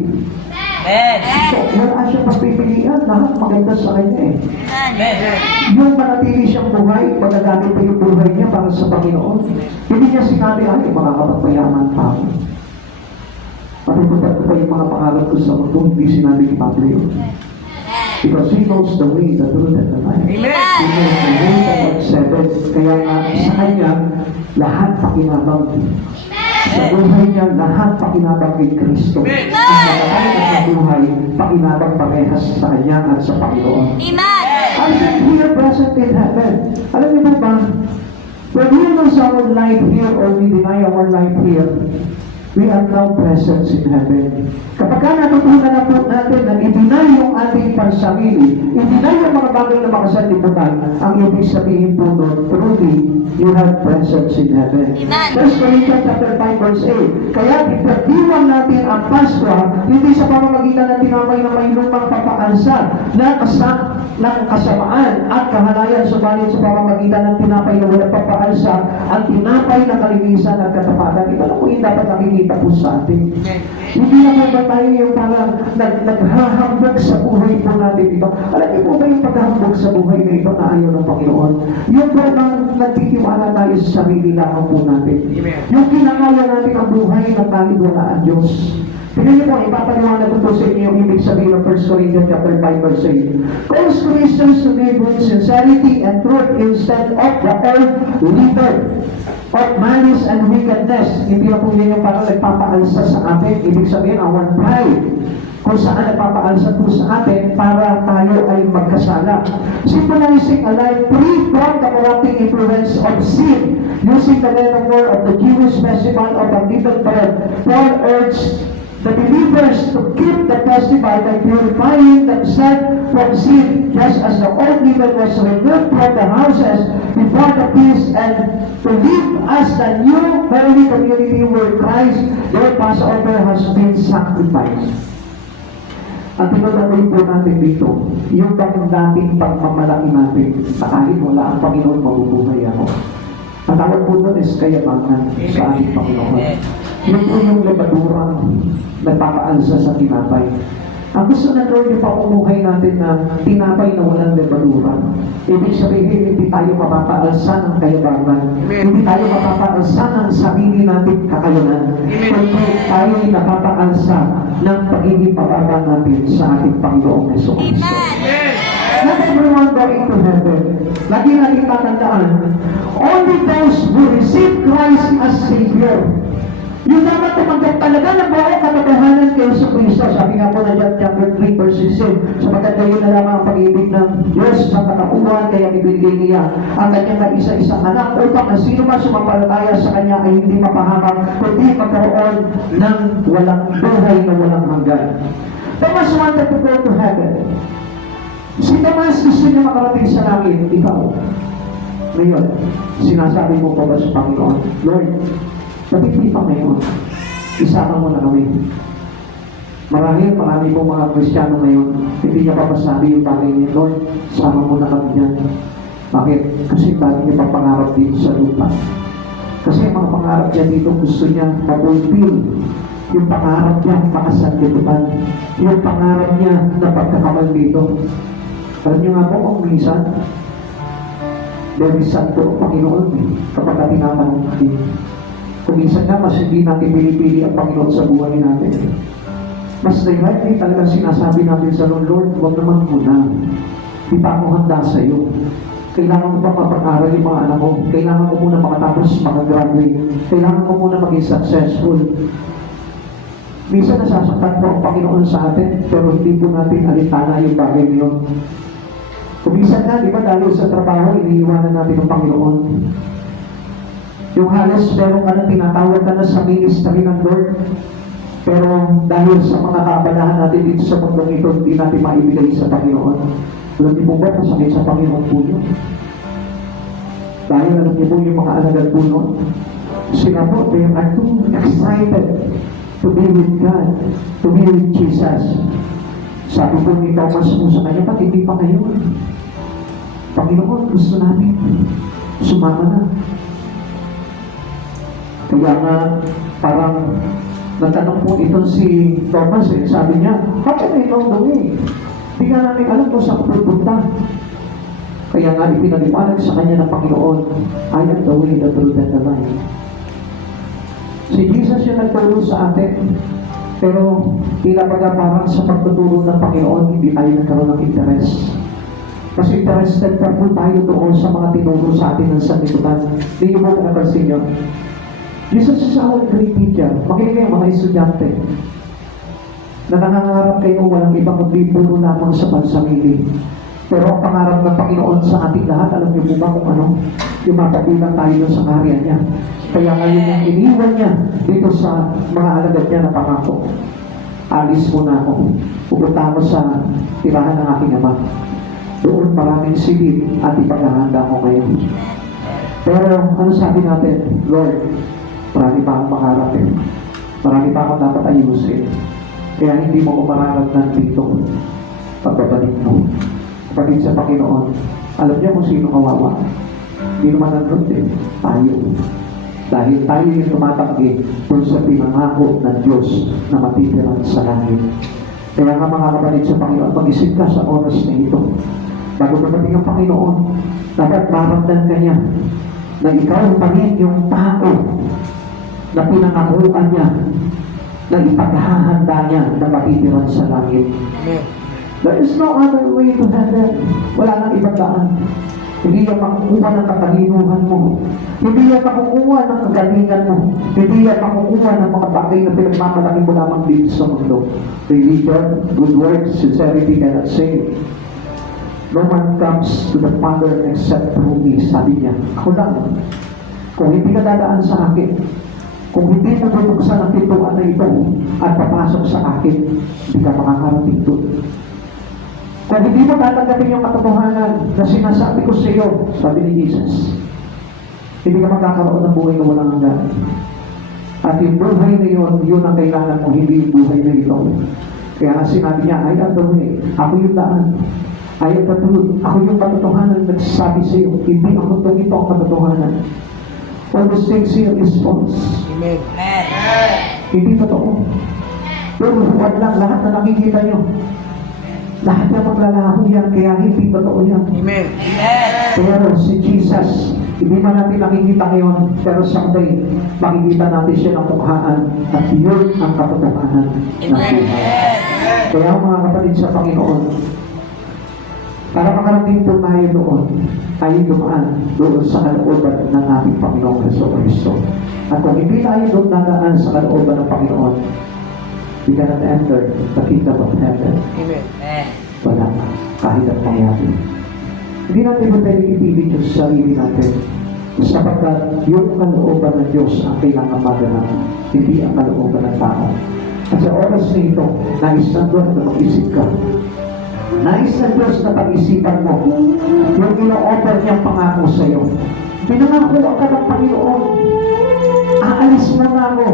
So, wala siyang pagpipilian, lahat maganda sa kanya eh. Yung manatili siyang buhay, magagamit pa yung buhay niya para sa Panginoon. Hindi niya sinabi, ay, makakapagpayaman pa ako. Matutupan ko pa yung mga pangarap ko sa mundo, hindi sinabi ni Pablo yun. Because He knows the way, the truth, and the life. He knows the way of seven. Kaya nga, sa Kanya, lahat pakinabang. Sa buhay niya, lahat pakinabang kay Kristo. Ang nakakain at sa buhay, pakinabang parehas sa Kanya at sa Panginoon. Amen. I said, here present in heaven. Alam niyo po ba, when we lose our life here or we deny our life here, we are now present in heaven. Kapag natutunan na po natin na i-deny yung ating pansarili, i-deny yung mga bagay na makasanlibutan, ang ibig sabihin po doon, truly, you have presence in heaven. Amen. 1 Corinthians chapter 5 verse 8. Kaya ipagdiwang natin ang Pasko, hindi sa pamamagitan ng tinapay na may lumang papaalsa ng kasamaan at kahalayan, subalit sa pamamagitan ng tinapay na walang papaalsa at tinapay na kalinisan at katapatan. Ito na po yung dapat nakikita po sa atin. Hindi na po ba tayo yung parang naghahambog sa buhay po natin ito? Alam niyo po ba yung paghahambog sa buhay na ito na ayaw ng Panginoon? Yung po nang nagtitiwala tayo sa sarili lamang po natin. Yung kinakaya natin ang buhay na tayo wala ang Diyos. Tingnan niyo po, ipapaliwanag ko po sa inyo yung ibig sabihin ng 1 Corinthians chapter 5 verse 8. Cause Christians to live with sincerity and truth instead of the old leader of malice and wickedness. Hindi na po yan yung parang nagpapaalsa sa atin. Ibig sabihin, our pride. Kung saan nagpapaalsa po sa atin para tayo ay magkasala. Symbolizing a life free from the corrupting influence of sin. Using the metaphor of the Jewish festival of unleavened bread, Paul urged the believers to keep the festival by purifying themselves from sin, just as the old leaven was removed from the houses before the feast, and to live as the new holy community where Christ, their Passover, has been sacrificed. At tinutuloy po natin dito, yung bang dating pagmamalaki natin, na kahit wala ang Panginoon, mabubuhay ako. Ang tawag po doon is kayabangan sa ating Panginoon. Yun po yung labadurang nagpapaalsa sa tinapay. Ang gusto na Lord, yung pamumuhay natin na tinapay na walang labadura. Ibig sabihin, hindi tayo mapapaalsa ng kayabangan. Hindi tayo mapapaalsa ng sarili natin kakayanan. Kundi tayo ay napapaalsa ng pagiging pababa natin sa ating Panginoong Jesucristo. Not everyone going to heaven. Lagi natin tatandaan, only those who receive Christ as Savior. Yung dapat tumanggap talaga ng buong katotohanan kay Jesucristo. Sabi nga po na John chapter 3 verse 16, sapagkat kayo na lamang ang pag-ibig ng Diyos sa katauhan, kaya ibigay niya ang kanyang kaisa-isang anak upang ang sino man sumampalataya sa kanya ay hindi mapahamak, kundi magkaroon ng walang buhay na walang hanggan. Thomas wanted to go to heaven. Si Thomas gusto niya makarating sa langit. Ikaw, ngayon, sinasabi mo pa ba sa Panginoon, Lord, pati pa ngayon, isama mo na kami. Marami pong mga Kristiyano ngayon, hindi niya papasabi yung bagay niya, Lord, sama mo na kami dyan. Bakit? Kasi dati niya papangarap dito sa lupa. Kasi ang mga pangarap niya dito, gusto niya mapulpil. Yung pangarap niya, makasanlibutan. Yung pangarap niya na pagkakamal dito. Alam niyo nga po kung minsan, very sad po ang Panginoon kapag tinatanong natin. Kung minsan nga, mas hindi natin pinipili ang Panginoon sa buhay natin. Mas directly talagang sinasabi natin sa Lord, huwag naman muna. Di pa ako handa sa iyo. Kailangan ko pa mapag-aral yung mga anak ko. Kailangan ko muna makatapos, makagraduate. Kailangan ko muna maging successful. Minsan nasasaktan po ang Panginoon sa atin, pero hindi po natin alintana yung bagay niyon. Kung minsan nga, di ba, dahil sa trabaho, iniiwanan natin ang Panginoon. Yung halos meron ka na tinatawag ka na sa ministry ng Lord. Pero dahil sa mga kaabalahan natin dito sa mundong ito, hindi natin maibigay sa Panginoon. Alam niyo po ba, masakit sa Panginoon po yun? Dahil alam niyo po yung mga alagad po noon, sila po, they are too excited to be with God, to be with Jesus. Sabi po ni Thomas mo sa kanya, pati hindi pa kayo. Panginoon, gusto namin. Sumama na. Kaya nga, parang natanong po ito si Thomas, sabi niya, how can I know the way? Hindi nga namin alam kung saan pupunta. Kaya nga, ipinaliwanag sa kanya ng Panginoon, I am the way, the truth, and the life. Si Jesus yung nagturo sa atin. Pero tila baga parang sa pagtuturo ng Panginoon, hindi tayo nagkaroon ng interest. Kasi interested pa po tayo doon sa mga tinuro sa atin ng sanlibutan. Hindi mo po napansin yun. Jesus is our great teacher. Makinig kayo mga estudyante na nangangarap kayo walang iba kundi puro lamang sa pansarili. Pero ang pangarap ng Panginoon sa ating lahat, alam niyo po ba kung ano? Yung mapabilang tayo doon sa karya niya. Kaya ngayon yung iniwan niya dito sa mga alagad niya na pangako. Alis muna ako. Pupunta ako sa tirahan ng aking ama. Doon maraming silid at ipaghahanda ko ngayon. Pero ano sabi natin? Lord, marami pa akong makarapin. Marami pa akong dapat ayusin. Kaya hindi mo ko mararamdaman dito. Pagbabalik mo. Kapatid sa Panginoon, alam niya kung sino kawawa. Hindi naman nandun din. Tayo. Dahil tayo yung tumatanggi kung sa pinangako ng Diyos na matitiran sa langit. Kaya nga mga kapatid sa Panginoon, mag-isip ka sa oras na ito. Bago dumating ang Panginoon, dapat maramdaman ka niya na ikaw pa rin yung tao na pinangakuan niya na ipaghahanda niya na matitiran sa langit. There is no other way to heaven. Wala nang ibang daan. Hindi yan makukuha ng katalinuhan mo. Hindi yan makukuha ng kagalingan mo. Hindi yan makukuha ng mga bagay na pinagmamalaki mo lamang dito sa mundo. Religion, good works, sincerity cannot save. No one comes to the Father except through me. Sabi niya, ako lang. Kung hindi ka dadaan sa akin, kung hindi mo bubuksan ang pintuan na ito at papasok sa akin, hindi ka makakarating doon. Kung hindi mo tatanggapin yung katotohanan na sinasabi ko sa iyo, sabi ni Jesus, hindi ka magkakaroon ng buhay na walang hanggan. At yung buhay na yun ang kailangan mo, hindi yung buhay na ito. Kaya nga sinabi niya, I am the way, ako yung daan. I am the truth, ako yung katotohanan na nagsasabi sa iyo, hindi ako itong ito ang katotohanan. All those things here is false. Amen. Hindi totoo. Pero huwag lang, lahat na nakikita nyo. Lahat na maglalaho yan, kaya hindi totoo yan. Amen. Pero si Jesus, hindi man natin nakikita ngayon, pero someday, makikita natin siya ng mukhaan at yun ang katotohanan ng buhay. Kaya mga kapatid sa Panginoon, para makarating po tayo doon, tayo dumaan doon sa kalooban ng ating Panginoong Kristo. At kung hindi tayo doon dadaan sa kalooban ng Panginoon, we cannot enter the kingdom of heaven. Amen. Wala pa, kahit ang pangyari. Hindi natin mo pwede ipilit yung sarili natin sapagkat yung kalooban ng Diyos ang kailangan maganap, hindi ang kalooban ng tao. At sa oras na ito, nais na doon na mag-isip ka. Nais na Diyos na pag-isipan mo yung ino-offer niyang pangako sa iyo. Pinangako ka ng Panginoon, aalis mo na ako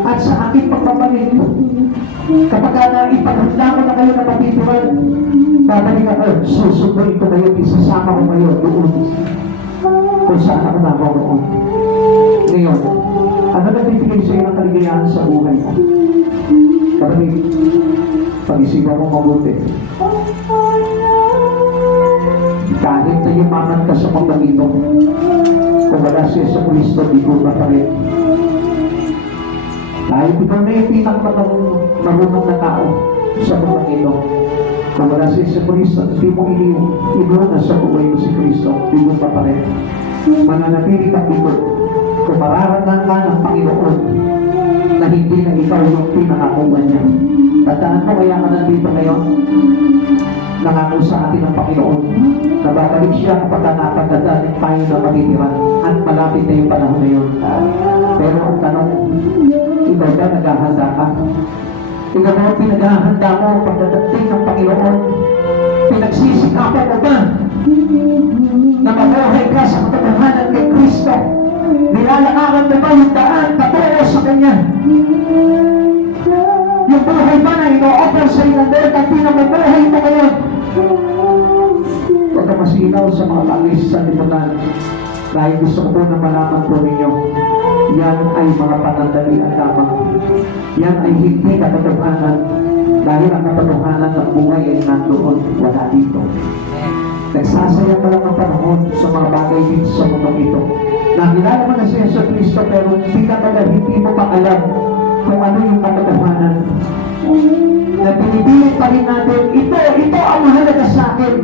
at sa aking pagbabalik kapag na ipaghandla ko na kayo na matitiran, babalik ako, susunduin ko kayo, isasama ko kayo doon kung saan ako naroon. Ngayon, ano nagbibigay sa iyo ng kaligayahan sa buhay mo? Kapatid, pag-isipan mo mabuti. Kahit na yumaman ka sa mga ito, kung wala siya sa Kristo, di ko pa rin. Kahit ikaw na yung pinakamarunong na tao sa mga ito, kung wala siya sa Kristo, di mo iniwan na sa buhay mo si Kristo, di mo pa rin. Mananatili ka dito kung mararamdaman ka ng Panginoon na hindi na ikaw yung pinakakuha niya. Tandaan mo kaya ka nandito ngayon, nangako sa atin ng Panginoon na babalik siya kapag napagdadaan tayo na matitiran at malapit na yung panahon na yun. Pero ang tanong, ikaw ba naghahanda ka? Ikaw ba pinaghahanda mo pagdadating ng Panginoon? Pinagsisikapan mo ba na mabuhay ka sa katotohanan kay Kristo? Nilalakaran mo ba yung daan patungo sa Kanya? Yung buhay ba na ino-offer sa iyo ng Lord at pinamabuhay mo ngayon? Huwag ka masinaw sa mga bagay sa lipunan. Dahil gusto ko po na malaman po ninyo, yan ay mga panandalian lamang. Yan ay hindi katotohanan. Dahil ang katotohanan ng buhay ay nandoon, wala dito. Nagsasayang ka lang ang panahon sa mga bagay dito sa mundo ito. Nakilala mo na si Yesu Cristo pero hindi mo pa alam kung ano yung katotohanan. Na pinipilit pa rin natin, ito ang mahalaga sa akin.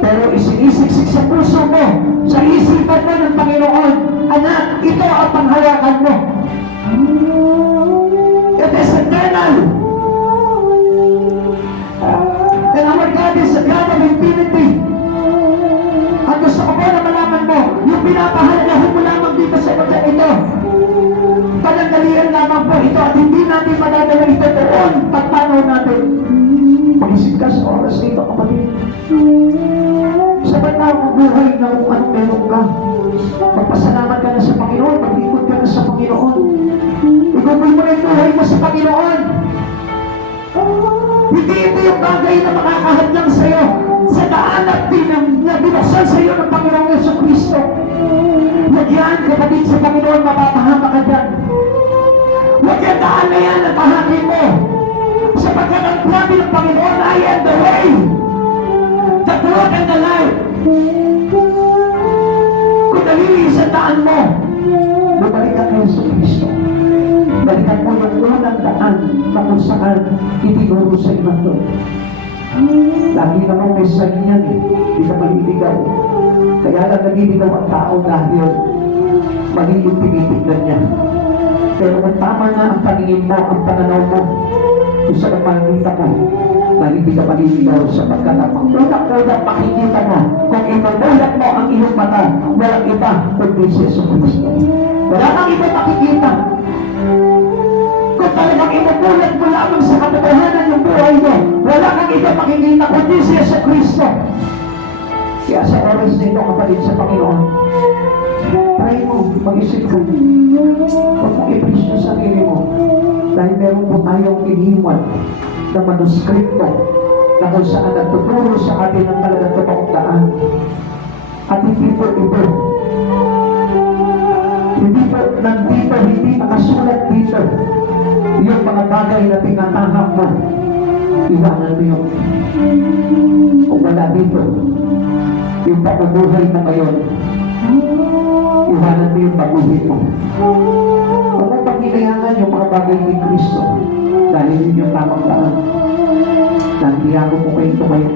Pero isinisiksik sa puso mo, sa isipan mo ng Panginoon, anak, ito ang panghawakan mo. It is eternal. And our God is a God of infinity. At gusto ko po na malaman mo, yung pinapahalagahan mo lamang dito sa pagkat ito. Panandalian lamang po ito at hindi natin madadala ito doon pagpanaw natin. Mag-isip ka sa oras nito, kapatid. Sabat na ang buhay na kung anong meron ka. Magpasalamat ka na sa Panginoon, mag-ikot ka na sa Panginoon. Igugoy mo na yung buhay mo sa Panginoon. Hindi ito yung bagay na makakahadlang sa iyo sa daan at na binuksan sa iyo ng Panginoong Jesucristo. Nagyan, kapatid, sa Panginoon, mapapahama ka dyan. Huwag yung daan na yan at pahakin mo. Sapagkat ang plabi ng Panginoon, I am the way, the truth, and the life. Kung nalilis ang daan mo, bumalik ka kay Jesucristo. Balikan mo yung unang daan na kung saan itinuro sa iba to. Lagi namang may saging yan eh. Hindi ka maliligaw. Kaya lang naliligaw ang tao dahil mali yung tinitignan niya. Pero kung tama na ang paningin mo, ang pananaw mo, kung saan ang paningita mo, hindi ka maliligaw sapagkat ang pagkulang-kulang makikita mo kung ipamulat mo ang iyong mata, walang iba kundi si Jesucristo. Wala kang iba makikita. Kung talagang ipamulat mo lamang sa katotohanan yung buhay mo, wala kang iba makikita kundi si Jesucristo. Kaya sa oras na ito, kapatid sa Panginoon, try mo, mag-isip ko, huwag mong i-preach yung sarili mo dahil meron po tayong iniwan na manuskripto na kung saan nagtuturo sa atin ang talagang totoong daan. At hindi po ito. Hindi po nandito, hindi nakasulat dito yung mga bagay na tinatahak mo. Iwanan mo yun. Kung wala dito, yung pagbubuhay mo ngayon, iwanan mo yung pagbubuhay mo. Kung mo pagkinayangan yung mga bagay ni Kristo, dahil yun yung tamang daan. Nandiyago mo kayo tumayo.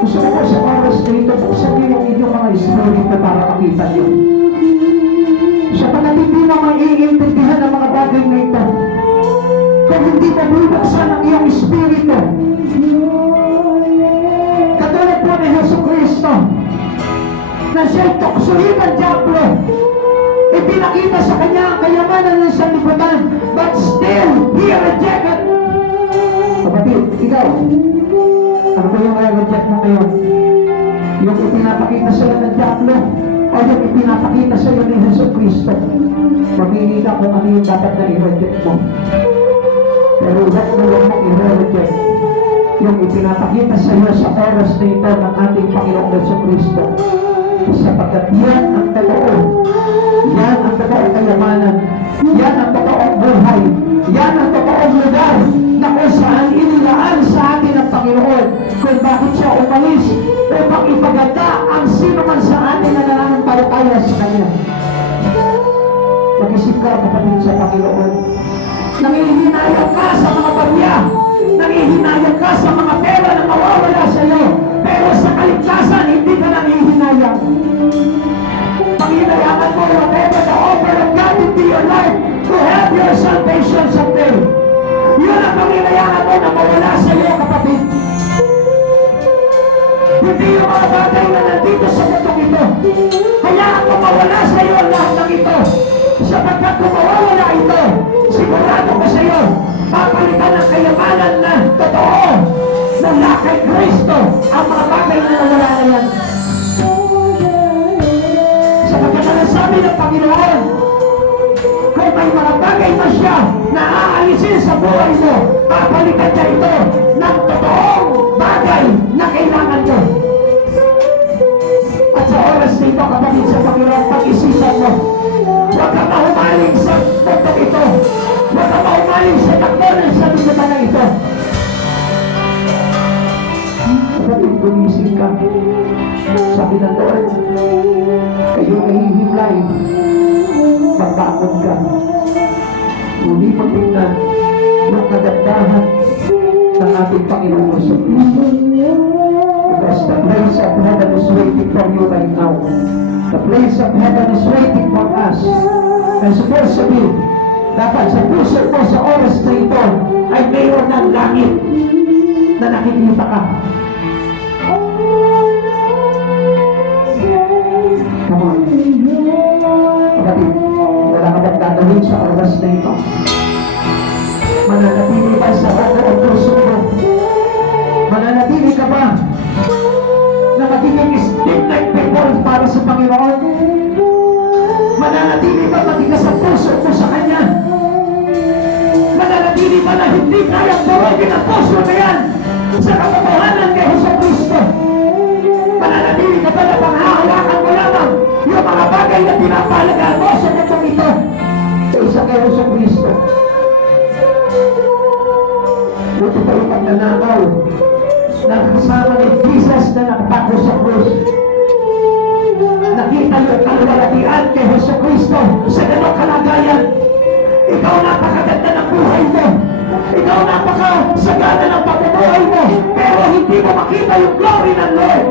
Gusto ko po sa oras dito, buksan niyo yung inyong mga espiritu para makita niyo. Sa mga hindi na maiintindihan ang mga bagay na ito, kung hindi mo bubuksan ang iyong espiritu, katulad po ni Jesucristo, na siya'y tuksuhin ng Diablo, ipinakita sa kanya ang kayamanan ng sanlibutan, but still, he rejected. Kapatid, ikaw, ano ba yung reject mo ngayon? Yung ipinapakita sa iyo ng Diablo, o yung ipinapakita sa iyo ni Jesucristo? Mamili ka kung ano yung dapat na i-reject mo. Pero huwag mo mong i-reject yung ipinapakita sa iyo sa oras na ito ng ating Panginoong Jesucristo. Sapagkat yan ang totoo. Yan ang totoong kayamanan. Yan ang totoong buhay. Yan ang totoong lugar na kung saan inilaan sa atin ang Panginoon kung bakit siya umalis upang ipaganda ang sino man sa atin na nananampalataya sa Kanya. Mag-isip ka, kapatid, sa Panginoon. Nangihinayang ka sa mga barya. Nangihinayang ka sa mga pera na mawawala sa iyo. Pero sa kaligtasan, hindi ka nangihinayang. Panghinayangan mo whatever the offer of God into your life to have your salvation someday. Yun ang panghinayangan mo na mawala sa iyo, kapatid. Hindi yung mga bagay na nandito sa mundong ito. Hayaan mo mawala sa iyo ang lahat ng ito. Sapagkat kung mawawala ito, sigurado ko sa iyo, papalitan ng kayamanan na totoo mula kay Kristo ang mga bagay na nawala na yan. Sapagkat ang sabi ng Panginoon, kung may mga bagay na siya na aalisin sa buhay mo, papalitan niya ito ng totoong bagay na kailangan mo. At sa oras nito, kapatid sa Panginoon, pag-isipan mo, huwag ka mahumaling sa mundo ito. Huwag ka mahumaling sa takbo ng sanlibutan na ito. buhay, magbangon ka. Muli mo tingnan yung kagandahan ng ating Panginoon sa Kristo. Because the place of heaven is waiting for you right now. The place of heaven is waiting for us. And supposed to be, dapat sa puso mo sa oras na ito ay mayroon ng langit na nakikita ka. Come on. Kapatid, wala ka bang gagawin sa oras na ito? Mananatili ba sa o puso mo? Mananatili ka ba na magiging stiff like people para sa Panginoon? Mananatili ba matigas sa puso mo sa Kanya? Mananatili ba na hindi kayang durugin ang puso na yan sa katotohanan kay Jesucristo? Mananatili ka ba na panghahawakan mo lamang yung mga bagay na pinapalagaan mo sa mundong ito kaysa kay Jesucristo? Buti pa yung pagnanakaw na kasama ni Jesus na nakapako sa krus. Nakita yung kalwalatian kay Jesucristo sa ganong kalagayan. Ikaw napakaganda ng buhay mo. Ikaw napakasagana ng pamumuhay mo. Pero hindi mo makita yung glory ng Lord.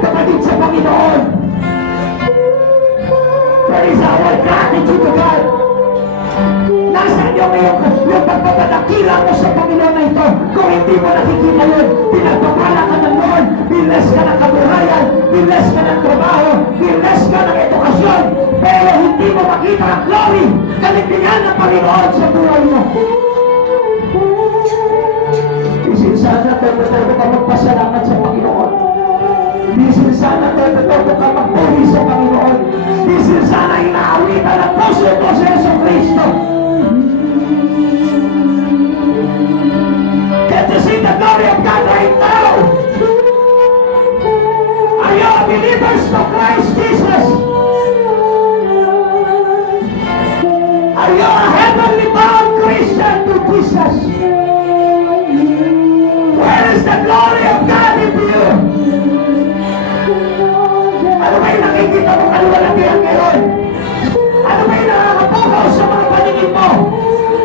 Kapatid sa Panginoon, there is our gratitude to God. Nasaan yung pagpapadakila mo sa Panginoon na ito? Kung hindi mo nakikita yun, pinagpapala ka ng Lord, biles ka ng kabuhayan, biles ka ng trabaho, biles ka ng edukasyon, pero hindi mo makita ang glory, kaligtingan ng Panginoon sa buhay mo. Isin sana todo ka magpasalamat sa Panginoon. Isin sana todo ka magpuri sa Panginoon. Isin sana inaawitan ang puso mo sa Jesucristo. Get to see the glory of God right now. Are you believers of Christ Jesus? Are you a heavenly bound Christian to Jesus? Where is the glory of God in you? Ano ba yung nakikita mo kalwalatian ngayon? Ano ba yung nakakapukaw sa mga paningin mo?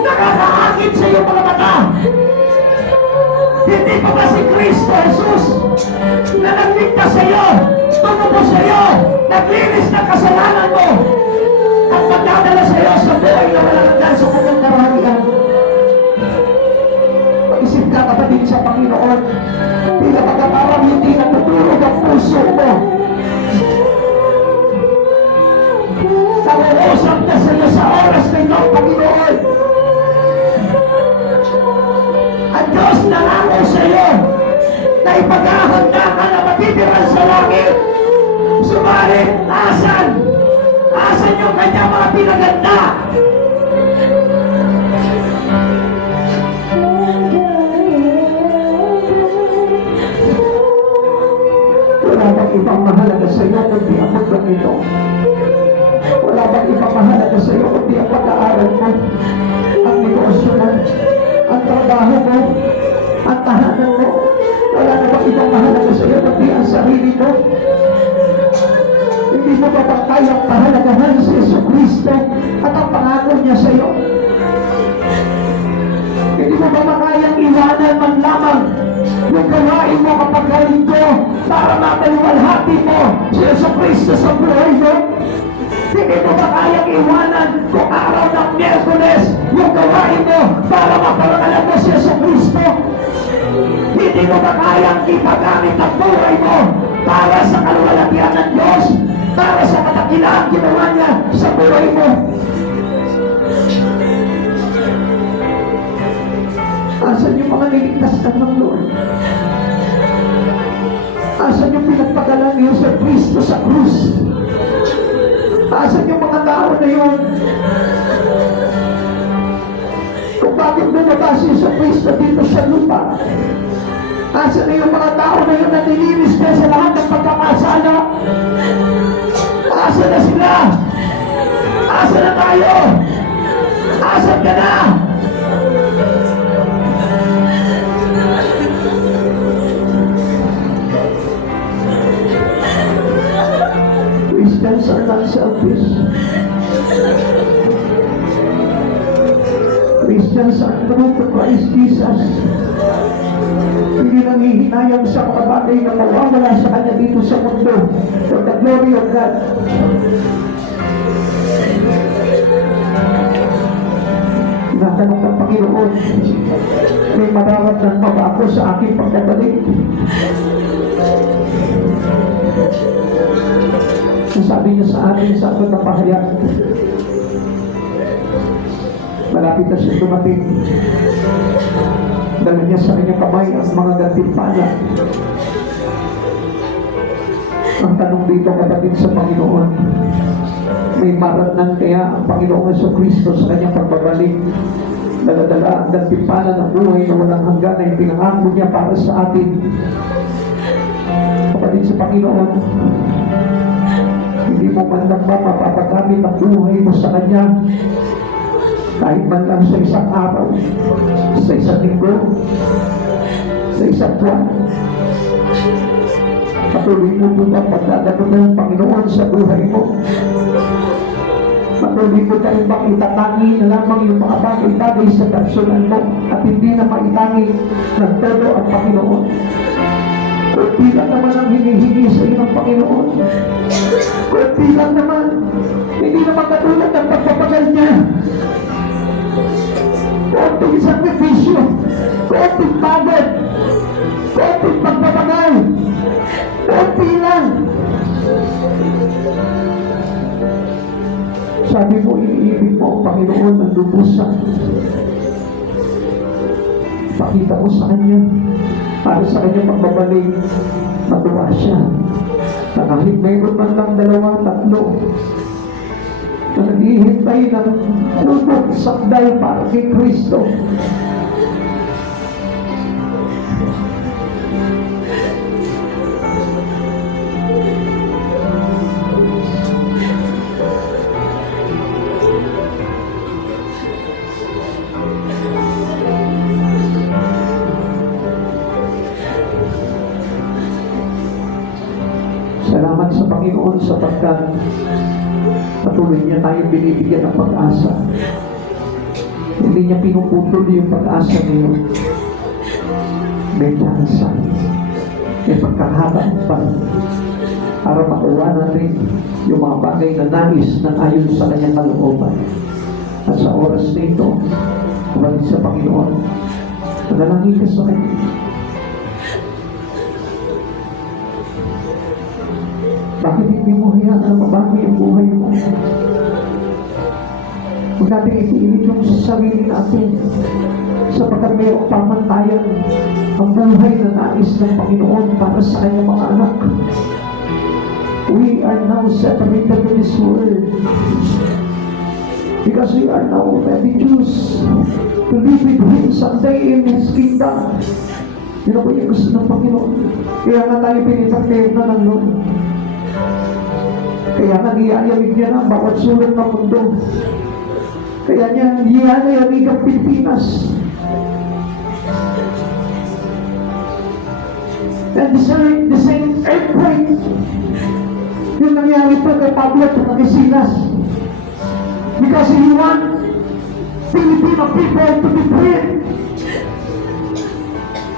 Nakakaakit sa iyong mga mata? Hindi pa ba si Kristo Jesus na nagligtas sa iyo, tumubo sa iyo, naglinis ng kasalanan mo, at magdadala sa iyo sa buhay na walang hanggan sa kanyang karuharian? Mag-isip ka, kapatid, sa Panginoon, bila pagkaparang hindi natutulog ang puso mo. Nauusap na sa iyo sa oras na ito, Panginoon. At Diyos nangako sa iyo na ipaghahanda ka na matitira sa langit. Subalit, asan? Asan yung kanyang mga pinaganda? Wala bang ibang mahalaga sa iyo kundi ang mundo ito? Wala bang ibang mahalaga sa iyo kundi ang pag-aaral mo, ang negosyo mo, ang trabaho mo, ang tahanan mo? Wala na bang ibang mahalaga sa iyo kundi ang sarili mo? Hindi mo ba bang kayang pahalagahan si Jesucristo at ang pangako niya sa iyo? Hindi mo ba makayang iwanan man lamang yung gawain mo kapag halito para mapaliwalhati mo si Jesucristo sa buhay mo? Hindi mo ba kayang iwanan kung araw ng Miyerkules yung gawain mo para maparangalan mo si Jesucristo? Hindi mo ba kayang ipagamit ang buhay mo para sa kaluwalhatian ng Diyos, para sa katakilaan ginawa niya sa buhay mo? Asan yung mga niligtas ng Lord? Asan yung pinagpadala niyo sa Kristo sa krus? Asan yung mga tao na yun? Kung bakit bumaba si Kristo dito sa lupa? Asan na yung mga tao na yun na nilinis ka sa lahat ng pagkakasala? Asan na sila? Asan na tayo? Asan ka na? Christians are not Jesus ang truth of Christ Jesus. Hindi nangihinayang sa mga bagay na mawawala sa Kanya dito sa mundo for the glory of God. Tinatanong ng Panginoon, may mararamdaman pa ba ako sa aking pagkabalik? Sabi niya sa atin sa ating napahayag, malapit na siya dumating. Dala niya sa kanyang kamay ang mga gantimpala. Ang tanong dito, kapatid, sa Panginoon, may maratnan kaya ang Panginoong Jesucristo sa kanyang pagbabalik? Dala-dala ang gantimpala ng buhay na walang hanggan na ipinangako niya para sa atin. Kapatid sa Panginoon, hindi mo man lang ba mapapagamit ang buhay mo sa Kanya kahit man lang sa isang araw, sa isang linggo, sa isang buwan? Patuloy mo po ba pagdadalo ng Panginoon sa buhay mo? Patuloy mo tayo bang itatangi na lamang yung mga bagay-bagay sa personal mo at hindi na maitangi ng todo ang Panginoon? Kunti lang naman ang hinihingi sa iyo ng Panginoon. Kunti lang naman. Hindi naman katulad ng pagpapagal niya. Kunting sakripisyo, kunting pagod, kunting pagpapagal, kunti lang. Sabi mo, iniibig mo ang Panginoon ng lubusan. Pakita mo sa Kanya para sa Kanyang pagbabalik, matuwa siya na kahit mayroon man lang 2, 3 na naghihintay ng kubok sakdal para kay Kristo. Salamat sa Panginoon sapagkat patuloy niya tayo binibigyan ng pag-asa. Hindi niya pinuputol yung pag-asa niyo. May tsansa, may pagkakataon pa para makuha natin yung mga bagay na nais ng ayon sa kanyang kalooban. At sa oras na ito, kapatid sa Panginoon, manalangin ka sa Kanya. Bakit hindi mo hayaan na mabago yung buhay mo? Huwag natin itiinit yung sa sarili natin sapagkat mayroong pamantayan ang buhay na nais ng Panginoon para sa kanyang mga anak. We are now separated from this world because we are now ready to choose to live with Him someday in His kingdom. Yun po yung gusto ng Panginoon. Kaya nga tayo pinipag-prepare na ng Lord. Kaya nga niyayamig niya na bawat sulok ng mundo. Kaya niya niyayamig ang Pilipinas. And the same earthquake yung nangyari pa kay Pablo at kay Silas. Because he want Filipino people to be free.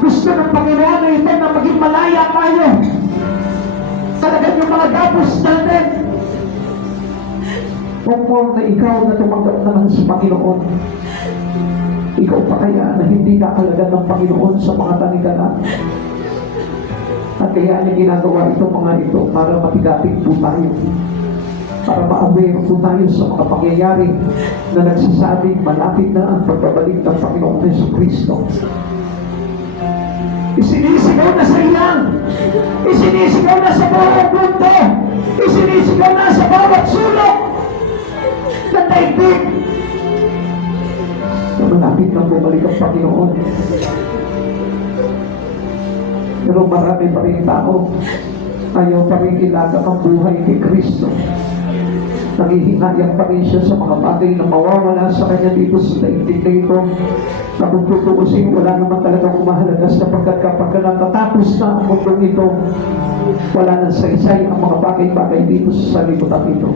Gusto ng Panginoon na ito na maging malaya tayo. Talagang yung mga gabos natin. Kung mo na ikaw na tumanggap naman sa Panginoon, ikaw pa kaya na hindi kakalagan ng Panginoon sa mga tanikala? At kaya niya ginagawa itong mga ito para matigating po tayo. Para ma-aware po tayo sa mga pangyayari na nagsasabing malapit na ang pagbabalik ng Panginoon Jesucristo. Isinisigaw na sa ilang, isinisigaw na sa bawat mundo, isinisigaw na sa bawat sulok ng daigdig na malapit na bumalik ang Panginoon. Pero marami pa rin tao ayaw pa rin ilaga ang buhay kay Kristo. Nangihinayang pa rin siya sa mga bagay na mawawala sa kanya dito sa daigdig na ito. Na kung tutuusin, wala naman talagang umahalaga sapagkat kapag natatapos na ang mundong ito, wala nang saysay ang mga bagay-bagay dito sa salibutan ito.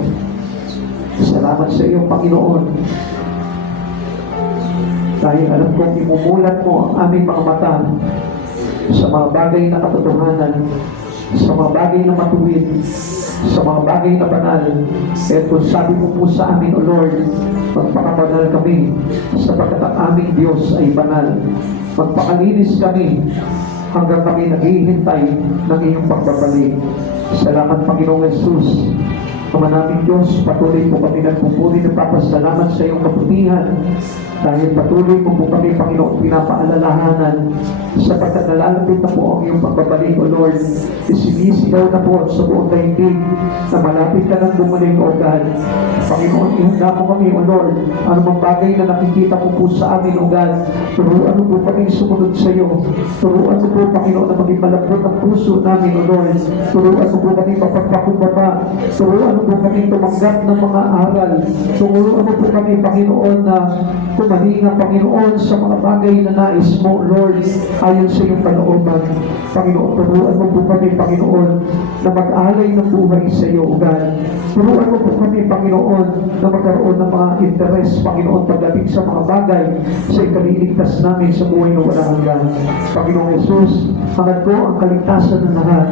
Salamat sa iyong Panginoon. Dahil alam kong imumulat mo ang aming mga mata sa mga bagay na katotohanan, sa mga bagay na matuwid, sa mga bagay na banal. At kung sabi mo po sa amin, O Lord, magpakabanal kami, sapagkat ang aming Diyos ay banal. Magpakalinis kami hanggang kami naghihintay ng iyong pagbabalik. Salamat, Panginoong Jesus. Ama namin Diyos, patuloy po kami nagpupuri ng papasalamat sa iyong kabutihan. Dahil patuloy po kami, Panginoon, pinapaalalahanan sapagkat nalalapit na po ang iyong pagbabalik, O Lord. Isinisigaw na po sa buong daigdig na malapit ka nang bumalik, O God. Panginoon, ihanda mo kami, O Lord. Ano mang bagay na nakikita mo po sa amin, O God. Turuan mo po kami sumunod sa iyo. Turuan mo po, Panginoon, na maging malambot ang puso namin, O Lord. Turuan mo po kami mapagpakumbaba. Turuan mo po kami tumanggap ng mga aral. Turuan mo po kami, Panginoon, na kumalinga, Panginoon, sa mga bagay na nais mo, Lord, ayon sa iyong kalooban. Panginoon, turuan mo po kami, Panginoon, na mag-alay ng buhay sa iyo, O God. Turuan mo po kami, Panginoon, na magkaroon ng mga interes, Panginoon, pagdating sa mga bagay sa ikaliligtas namin sa buhay na walang hanggan. Panginoon Jesus, hangad ko ang kaligtasan ng lahat.